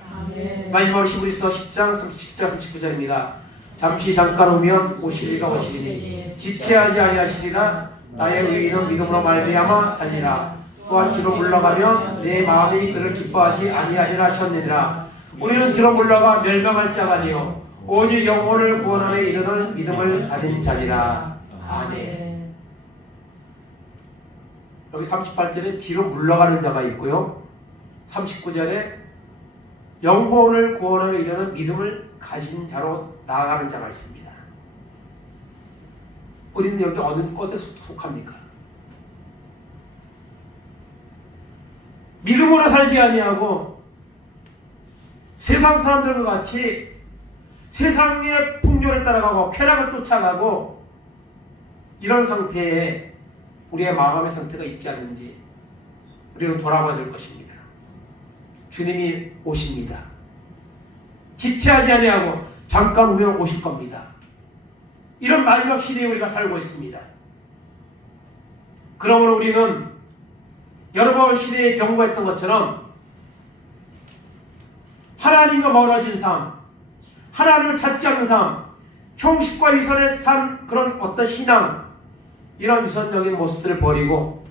마지막으로 히브리서 10장 37절 39절입니다. 잠시 잠깐 오면 오시리가 오시리니 지체하지 아니하시리라. 나의 의인은 믿음으로 말미암아 살리라. 또한 뒤로 물러가면 내 마음이 그를 기뻐하지 아니하리라 하셨느니라. 우리는 뒤로 물러가 멸망할 자가 아니요 오직 영혼을 구원함에 이르는 믿음을 가진 자니라. 아멘. 여기 38절에 뒤로 물러가는 자가 있고요, 39절에 영혼을 구원함에 이르는 믿음을 가진 자로 나아가는 자가 있습니다. 우리는 여기 어느 것에 속합니까? 믿음으로 살지 아니하고 세상 사람들과 같이 세상의 풍요를 따라가고 쾌락을 쫓아가고 이런 상태에 우리의 마음의 상태가 있지 않는지 우리는 돌아봐야 될 것입니다. 주님이 오십니다. 지체하지 아니하고 잠깐 오면 오실 겁니다. 이런 마지막 시대에 우리가 살고 있습니다. 그러므로 우리는 여러 번 시대에 경고했던 것처럼 하나님과 멀어진 삶, 하나님을 찾지 않는 삶, 형식과 유선의 삶, 그런 어떤 신앙, 이런 유선적인 모습들을 버리고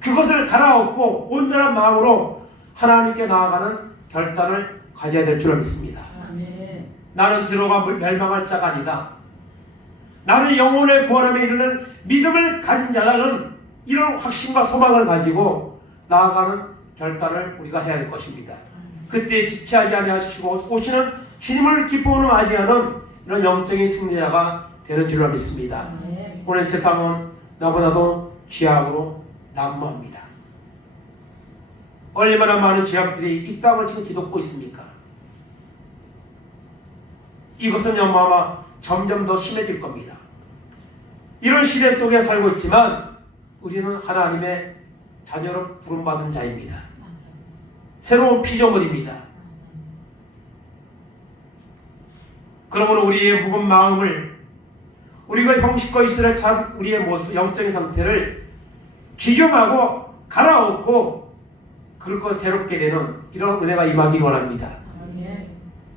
그것을 갈아엎고 온전한 마음으로 하나님께 나아가는 결단을 가져야 될 줄 믿습니다. 아멘. 나는 뒤로가 멸망할 자가 아니다. 나는 영혼의 구원함에 이르는 믿음을 가진 자라는 이런 확신과 소망을 가지고 나아가는 결단을 우리가 해야 될 것입니다. 그때 지체하지 아니하시고 오시는 주님을 기쁨으로 맞이하는 이런 영적인 승리자가 되는 줄로 믿습니다. 오늘 세상은 나보다도 죄악으로 난무합니다. 얼마나 많은 죄악들이 이 땅을 지금 뒤덮고 있습니까? 이것은 아마 점점 더 심해질 겁니다. 이런 시대 속에 살고 있지만 우리는 하나님의 자녀로 부름받은 자입니다. 새로운 피조물입니다. 그러므로 우리의 묵은 마음을, 우리가 형식과 이스라엘 참 우리의 모습, 영적인 상태를 기경하고 갈아엎고 그것과 새롭게 되는 이런 은혜가 임하기를 원합니다.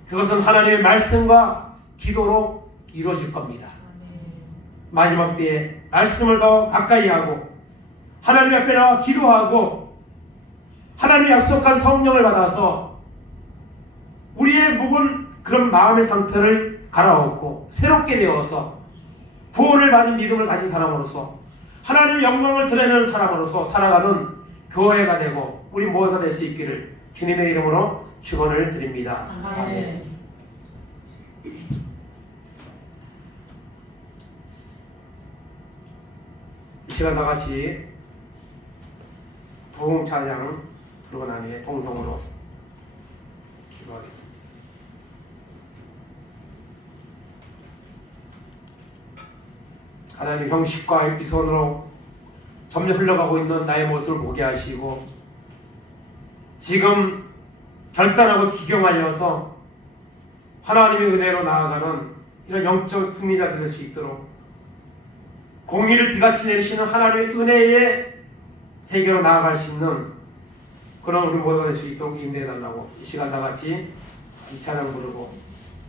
그것은 하나님의 말씀과 기도로 이루어질 겁니다. 마지막 때에 말씀을 더 가까이 하고 하나님 앞에 나와 기도하고 하나님의 약속한 성령을 받아서 우리의 묵은 그런 마음의 상태를 갈아엎고 새롭게 되어서 구원을 받은 믿음을 가진 사람으로서 하나님의 영광을 드러내는 사람으로서 살아가는 교회가 되고 우리 모두가 될 수 있기를 주님의 이름으로 축원을 드립니다. 아멘. 이 시간 다 같이 부흥 찬양 부르고 난 후에 통성으로 기도하겠습니다. 하나님, 형식과 이손으로 점점 흘러가고 있는 나의 모습을 보게 하시고 지금 결단하고 기경하여서 하나님의 은혜로 나아가는 이런 영적 승리자들 될 수 있도록 공의를 비같이 내리시는 하나님의 은혜의 세계로 나아갈 수 있는 그런 우리 모두가 될 수 있도록 인도해달라고 이 시간 다 같이 이 찬양 부르고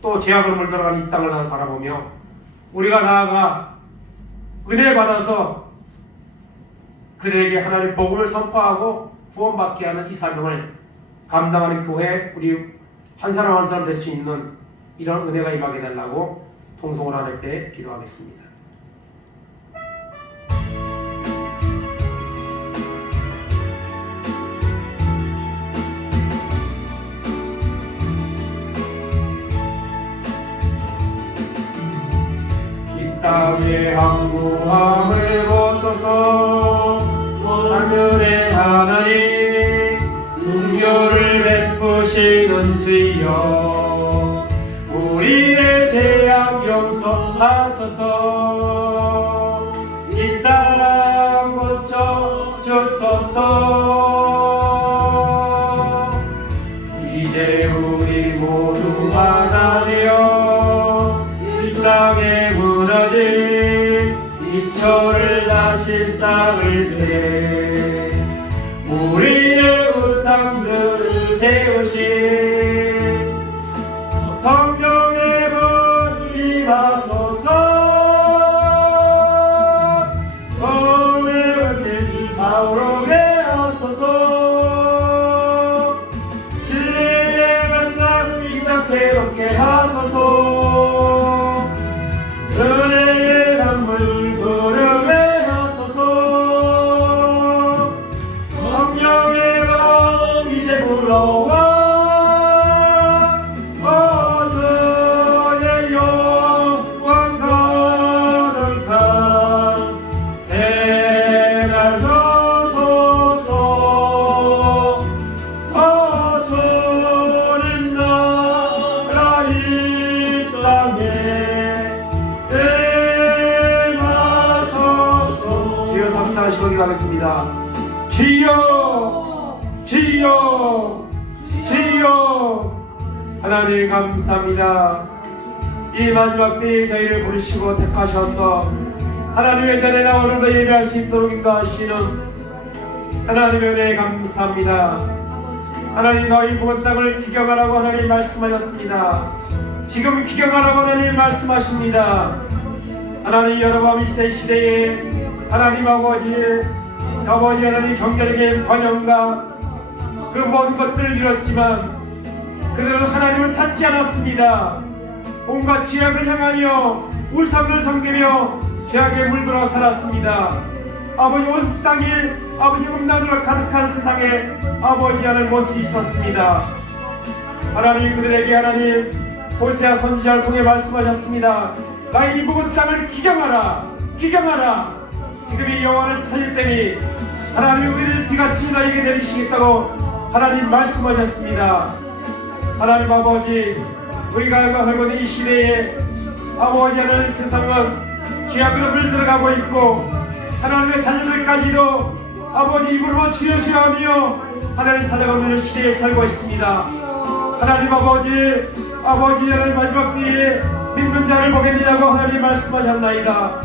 또 죄악으로 물들어가는 이 땅을 바라보며 우리가 나아가 은혜 받아서 그들에게 하나님의 복음을 선포하고 구원받게 하는 이 사명을 감당하는 교회, 우리 한 사람 한 사람 될 수 있는 이런 은혜가 임하게 달라고 통성을 하는 때 기도하겠습니다. 이 땅의 항구함을 벗어서 하늘의 하나님 긍휼을 베푸시는 주여 우리의 죄악 용서하소서 이 땅 고쳐 주소서 이제 우리 모두 하나 되어 이 땅에 무너진 이초를 다시 쌓을 때 우리의 우상들을 임하소서. 주여 3, 4, 10 기도하겠습니다. 주여 주여 주여. 하나님 감사합니다. 이 마지막 때에 저희를 부르시고 택하셔서 하나님의 전에나 오늘도 예배할 수 있도록 인도하시는 하나님의 은혜에 감사합니다. 하나님 너희 묵은 땅을 기경하라고 하나님 말씀하셨습니다. 지금 기경하라고 하나님 말씀하십니다. 하나님 여러분 이 시대에 하나님 아버지 하나님 경제적인 번영과 그 모든 것들을 이뤘지만 그들은 하나님을 찾지 않았습니다. 온갖 죄악을 향하며 우상을 섬기며 죄악에 물들어 살았습니다. 아버지 온 땅에 아버지 음란으로 가득한 세상에 아버지 하는 모습이 있었습니다. 하나님 그들에게 하나님 호세아 선지자를 통해 말씀하셨습니다. 나의 이 묵은 땅을 기경하라 기경하라. 지금이 여호와를 찾을 때니 하나님 우리를 비같이 너에게 내리시겠다고 하나님 말씀하셨습니다. 하나님 아버지 우리가 살고 있는 이 시대에 아버지 하나님 세상은 죄악으로 물들어가고 있고 하나님의 자녀들까지도 아버지 입으로 주여주여 하며 하나님 살아가는 시대에 살고 있습니다. 하나님 아버지 하나님 마지막 때에 믿는 자를 보겠느냐고 하나님 말씀하셨나이다.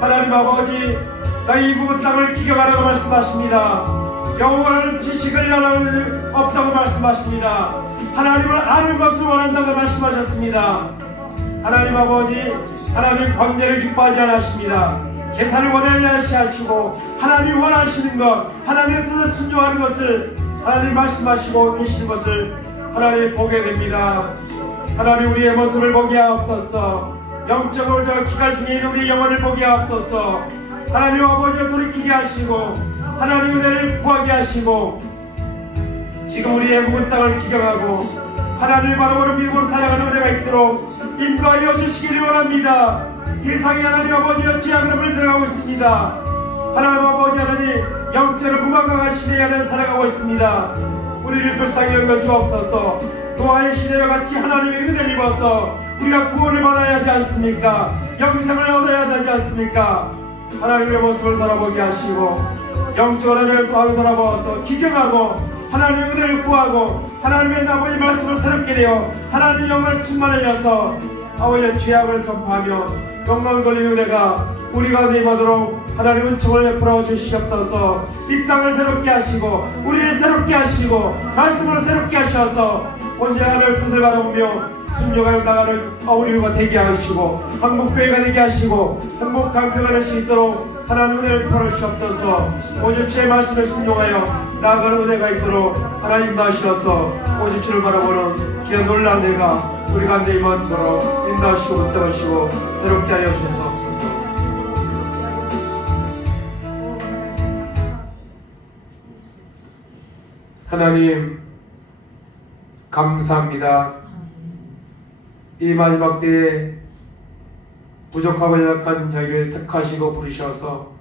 하나님 아버지 너희 묵은 땅을 기경하라고 말씀하십니다. 여호와는 지식을 나누는 없다고 말씀하십니다. 하나님을 아는 것을 원한다고 말씀하셨습니다. 하나님 아버지 하나님 광대를 기뻐하지 않으십니다. 제사를 원하지 하시고 하나님 원하시는 것 하나님의 뜻을 순종하는 것을 하나님 말씀하시고 계시는 것을 하나님 보게 됩니다. 하나님 우리의 모습을 보게 하옵소서. 영적으로 저 기갈 중에 있는 우리 영혼을 보게 하옵소서. 하나님 아버지가 돌이키게 하시고 하나님 은혜를 구하게 하시고 지금 우리의 묵은 땅을 기경하고 하나님을 바라보는 믿음으로 살아가는 은혜가 있도록 인도하여 주시기를 원합니다. 세상에 하나님 아버지여 죄악으로 물들어가고 있습니다. 하나님 아버지 하나님 영적으로 무감각한 시대에 하나님 살아가고 있습니다. 우리를 불쌍히 여겨 주옵소서. 노아의 시대와 같이 하나님의 은혜를 입어서 우리가 구원을 받아야 하지 않습니까? 영생을 얻어야 하지 않습니까? 하나님의 모습을 돌아보게 하시고 영적으로 하나님을 돌아보아서 기경하고 하나님의 은혜를 구하고 하나님의 아버지 말씀을 새롭게 되어 하나님의 영광을 충만하여서 아버지의 죄악을 전파하며 영광을 돌리는 은혜가 우리 가운데 임하도록 하나님 은총을 베풀어 주시옵소서. 이 땅을 새롭게 하시고 우리를 새롭게 하시고 말씀으로 새롭게 하셔서 언제나 하나님의 뜻을 바라보며 순종하여 나가는 우리가 되게 하시고 한국교회가 되게 하시고 행복한 교회가 될 수 있도록 하나님 은혜를 베풀어 주시옵소서. 오직 주의 말씀을 순종하여 나아가는 은혜가 있도록 하나님 인도하시어서 오직 주를 바라보는 귀한 놀라운 은혜가 우리 가운데 임하도록 인도하시고 붙잡으시고 새롭게 하여 주옵소서. 하나님 감사합니다. 이 마지막 때에 부족하고 연약한 저희를 택하시고 부르셔서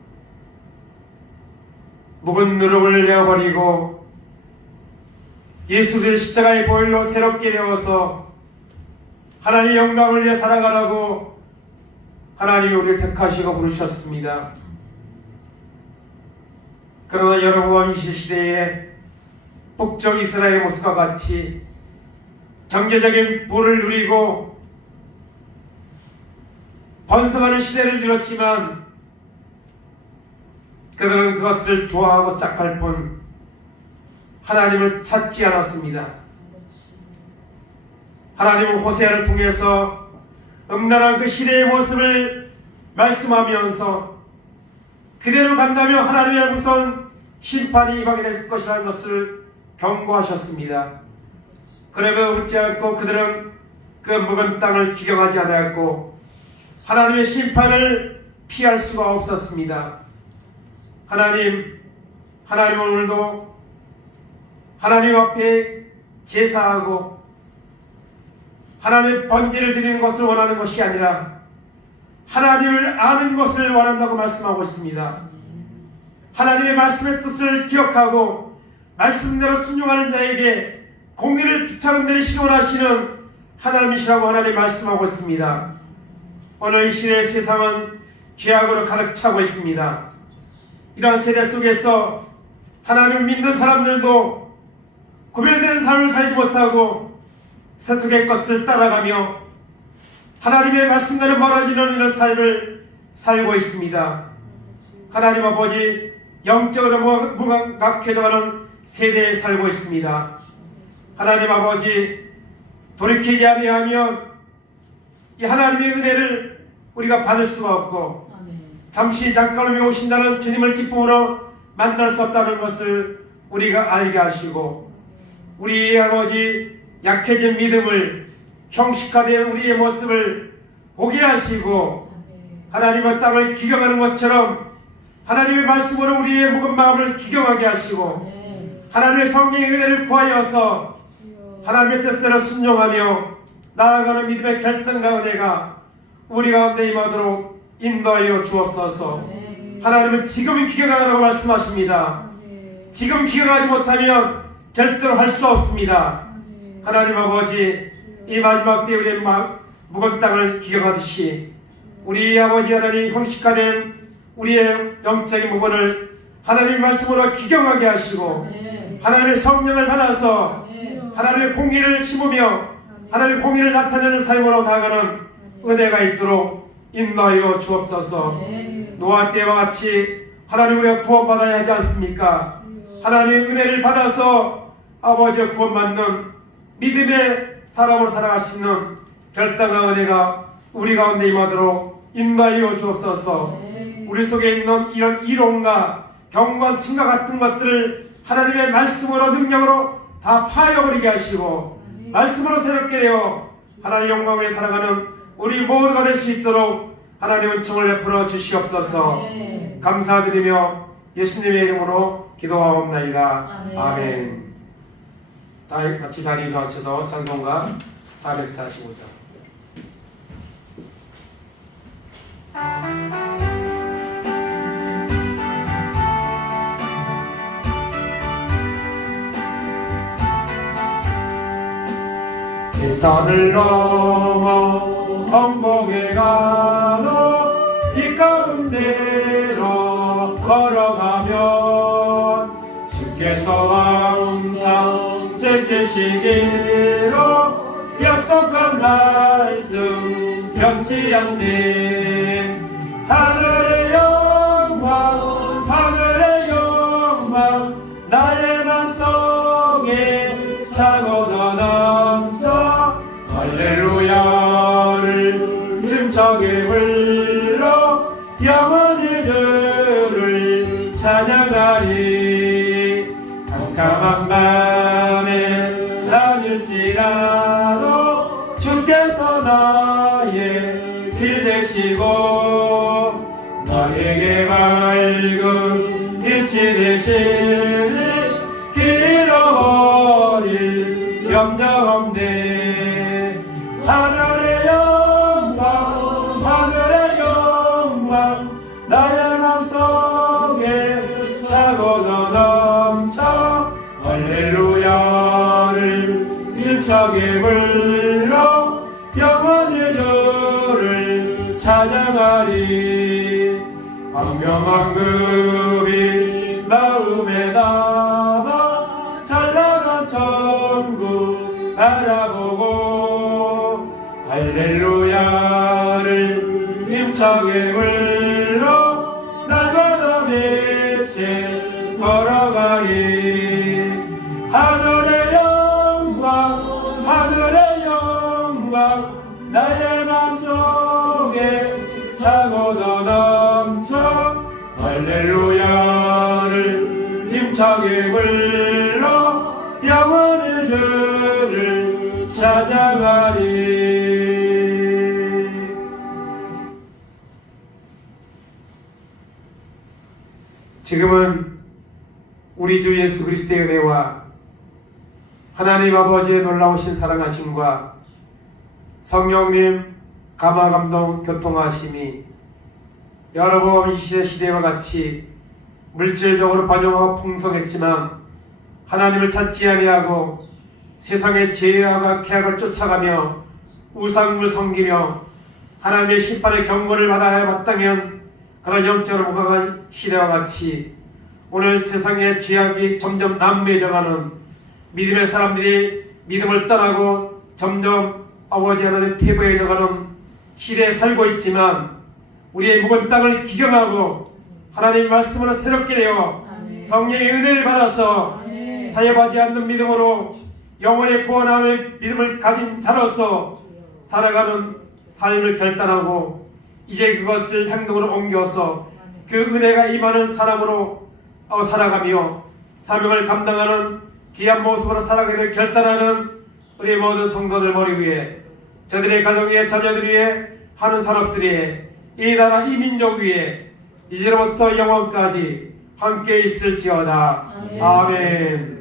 묵은 누룩을 내어버리고 예수의 십자가의 보혈로 새롭게 되어서 하나님의 영광을 위해 살아가라고 하나님이 우리를 택하시고 부르셨습니다. 그러나 여러분 이 시대에 북쪽 이스라엘 모습과 같이 경제적인 부를 누리고 번성하는 시대를 누렸지만 그들은 그것을 좋아하고 짝할 뿐 하나님을 찾지 않았습니다. 하나님은 호세아를 통해서 음란한 그 시대의 모습을 말씀하면서 그대로 간다면 하나님의 무서운 심판이 임하게 될 것이라는 것을 경고하셨습니다. 그래도 묻지 않고 그들은 그 묵은 땅을 기경하지 않았고 하나님의 심판을 피할 수가 없었습니다. 하나님 오늘도 하나님 앞에 제사하고 하나님의 번제를 드리는 것을 원하는 것이 아니라 하나님을 아는 것을 원한다고 말씀하고 있습니다. 하나님의 말씀의 뜻을 기억하고 말씀대로 순종하는 자에게 공의를 빛처럼 내리시기 원하시는 하나님이시라고 하나님 말씀하고 있습니다. 오늘 이 시대의 세상은 죄악으로 가득 차고 있습니다. 이러한 세대 속에서 하나님을 믿는 사람들도 구별된 삶을 살지 못하고 세속의 것을 따라가며 하나님의 말씀과는 멀어지는 이런 삶을 살고 있습니다. 하나님 아버지, 영적으로 무감각해져가는 세대에 살고 있습니다. 하나님 아버지, 돌이키지 아니하면 이 하나님의 은혜를 우리가 받을 수가 없고 잠시 잠깐 후에 오신다는 주님을 기쁨으로 만날 수 없다는 것을 우리가 알게 하시고 우리의 아버지 약해진 믿음을 형식화된 우리의 모습을 보게 하시고 하나님의 땅을 기경하는 것처럼 하나님의 말씀으로 우리의 묵은 마음을 기경하게 하시고 하나님의 성령의 은혜를 구하여서 하나님의 뜻대로 순종하며 나아가는 믿음의 결단과 은혜가 우리 가운데 임하도록 인도하여 주옵소서. 하나님은 지금은 기경하라고 말씀하십니다. 지금 기경하지 못하면 절대로 할 수 없습니다. 하나님 아버지, 이 마지막 때 우리의 묵은 땅을 기경하듯이 우리 아버지 하나님 형식화된 우리의 영적인 부분을 하나님 말씀으로 기경하게 하시고 하나님의 성령을 받아서 하나님의 공의를 심으며 하나님의 공의를 나타내는 삶으로 나아가는 은혜가 있도록 인도하여 주옵소서. 노아 때와 같이 하나님 우리가 구원받아야 하지 않습니까? 하나님의 은혜를 받아서 아버지의 구원받는 믿음의 사람으로 살아갈 수 있는 결단과 은혜가 우리 가운데 임하도록 인도하여 주옵소서. 우리 속에 있는 이런 이론과 경건침과 같은 것들을 하나님의 말씀으로 능력으로 다 파여버리게 하시고 말씀으로 새롭게 되어 하나님의 영광을 위해 살아가는 우리 모두가 될 수 있도록 하나님의 은총을 베풀어 주시옵소서. 감사드리며 예수님의 이름으로 기도하옵나이다. 아멘. 다 같이 자리에 일어나셔서 찬송가 445장. 산을 넘어 험곡에 가도 이 가운데로 걸어가면 주께서 항상 지키시기로 약속한 말씀 변치 않네. 하늘의 영광 하늘의 영광 나의 맘속에 차고 넘쳐 할렐루야를 힘차게 불러 영원히 주를 찬양하리. 캄캄한 밤에 다닐지라도 주께서 나의 길 되시고 나에게 밝은 빛이 되시니 길 잃어버릴 염려 없네. 하늘의 영광 하늘의 영광 나의 맘속에 차고도 넘쳐 할렐루야를 힘차게 불러 영원히 주를 찬양하리. 광명한 급이 마음에 담아 찬란한 천국 바라보고 할렐루야를 힘차게 불러 날마다 빛에 걸어가리. 하늘의 영광 하늘의 영광 나의 맘속에 차고도 넘쳐 할렐루야를 힘차게 불러 영원히 주를 찬양하리. 지금은 우리 주 예수 그리스도의 은혜와 하나님 아버지의 놀라우신 사랑하심과 성령님 감화감동 교통하심이 여러분 이 시대와 같이 물질적으로 번영하고 풍성했지만 하나님을 찾지 아니하고 세상의 죄악과 계약을 쫓아가며 우상을 섬기며 하나님의 심판의 경고를 받아야 마땅한 그런 영적으로 무가한 시대와 같이 오늘 세상의 죄악이 점점 남매져가는 믿음의 사람들이 믿음을 떠나고 점점 아버지 하나님 퇴보해져가는 시대에 살고 있지만 우리의 묵은 땅을 기경하고 하나님 말씀으로 새롭게 되어 성령의 은혜를 받아서 타협하지 않는 믿음으로 영원의 구원함의 믿음을 가진 자로서 살아가는 삶을 결단하고 이제 그것을 행동으로 옮겨서 그 은혜가 임하는 사람으로 살아가며 사명을 감당하는 귀한 모습으로 살아가기를 결단하는 우리 모든 성도들 머리 위에 저들의 가정 위에 자녀들 위에 하는 산업들 위에 이 나라 이 민족 위에 이제로부터 영원까지 함께 있을지어다. 아멘.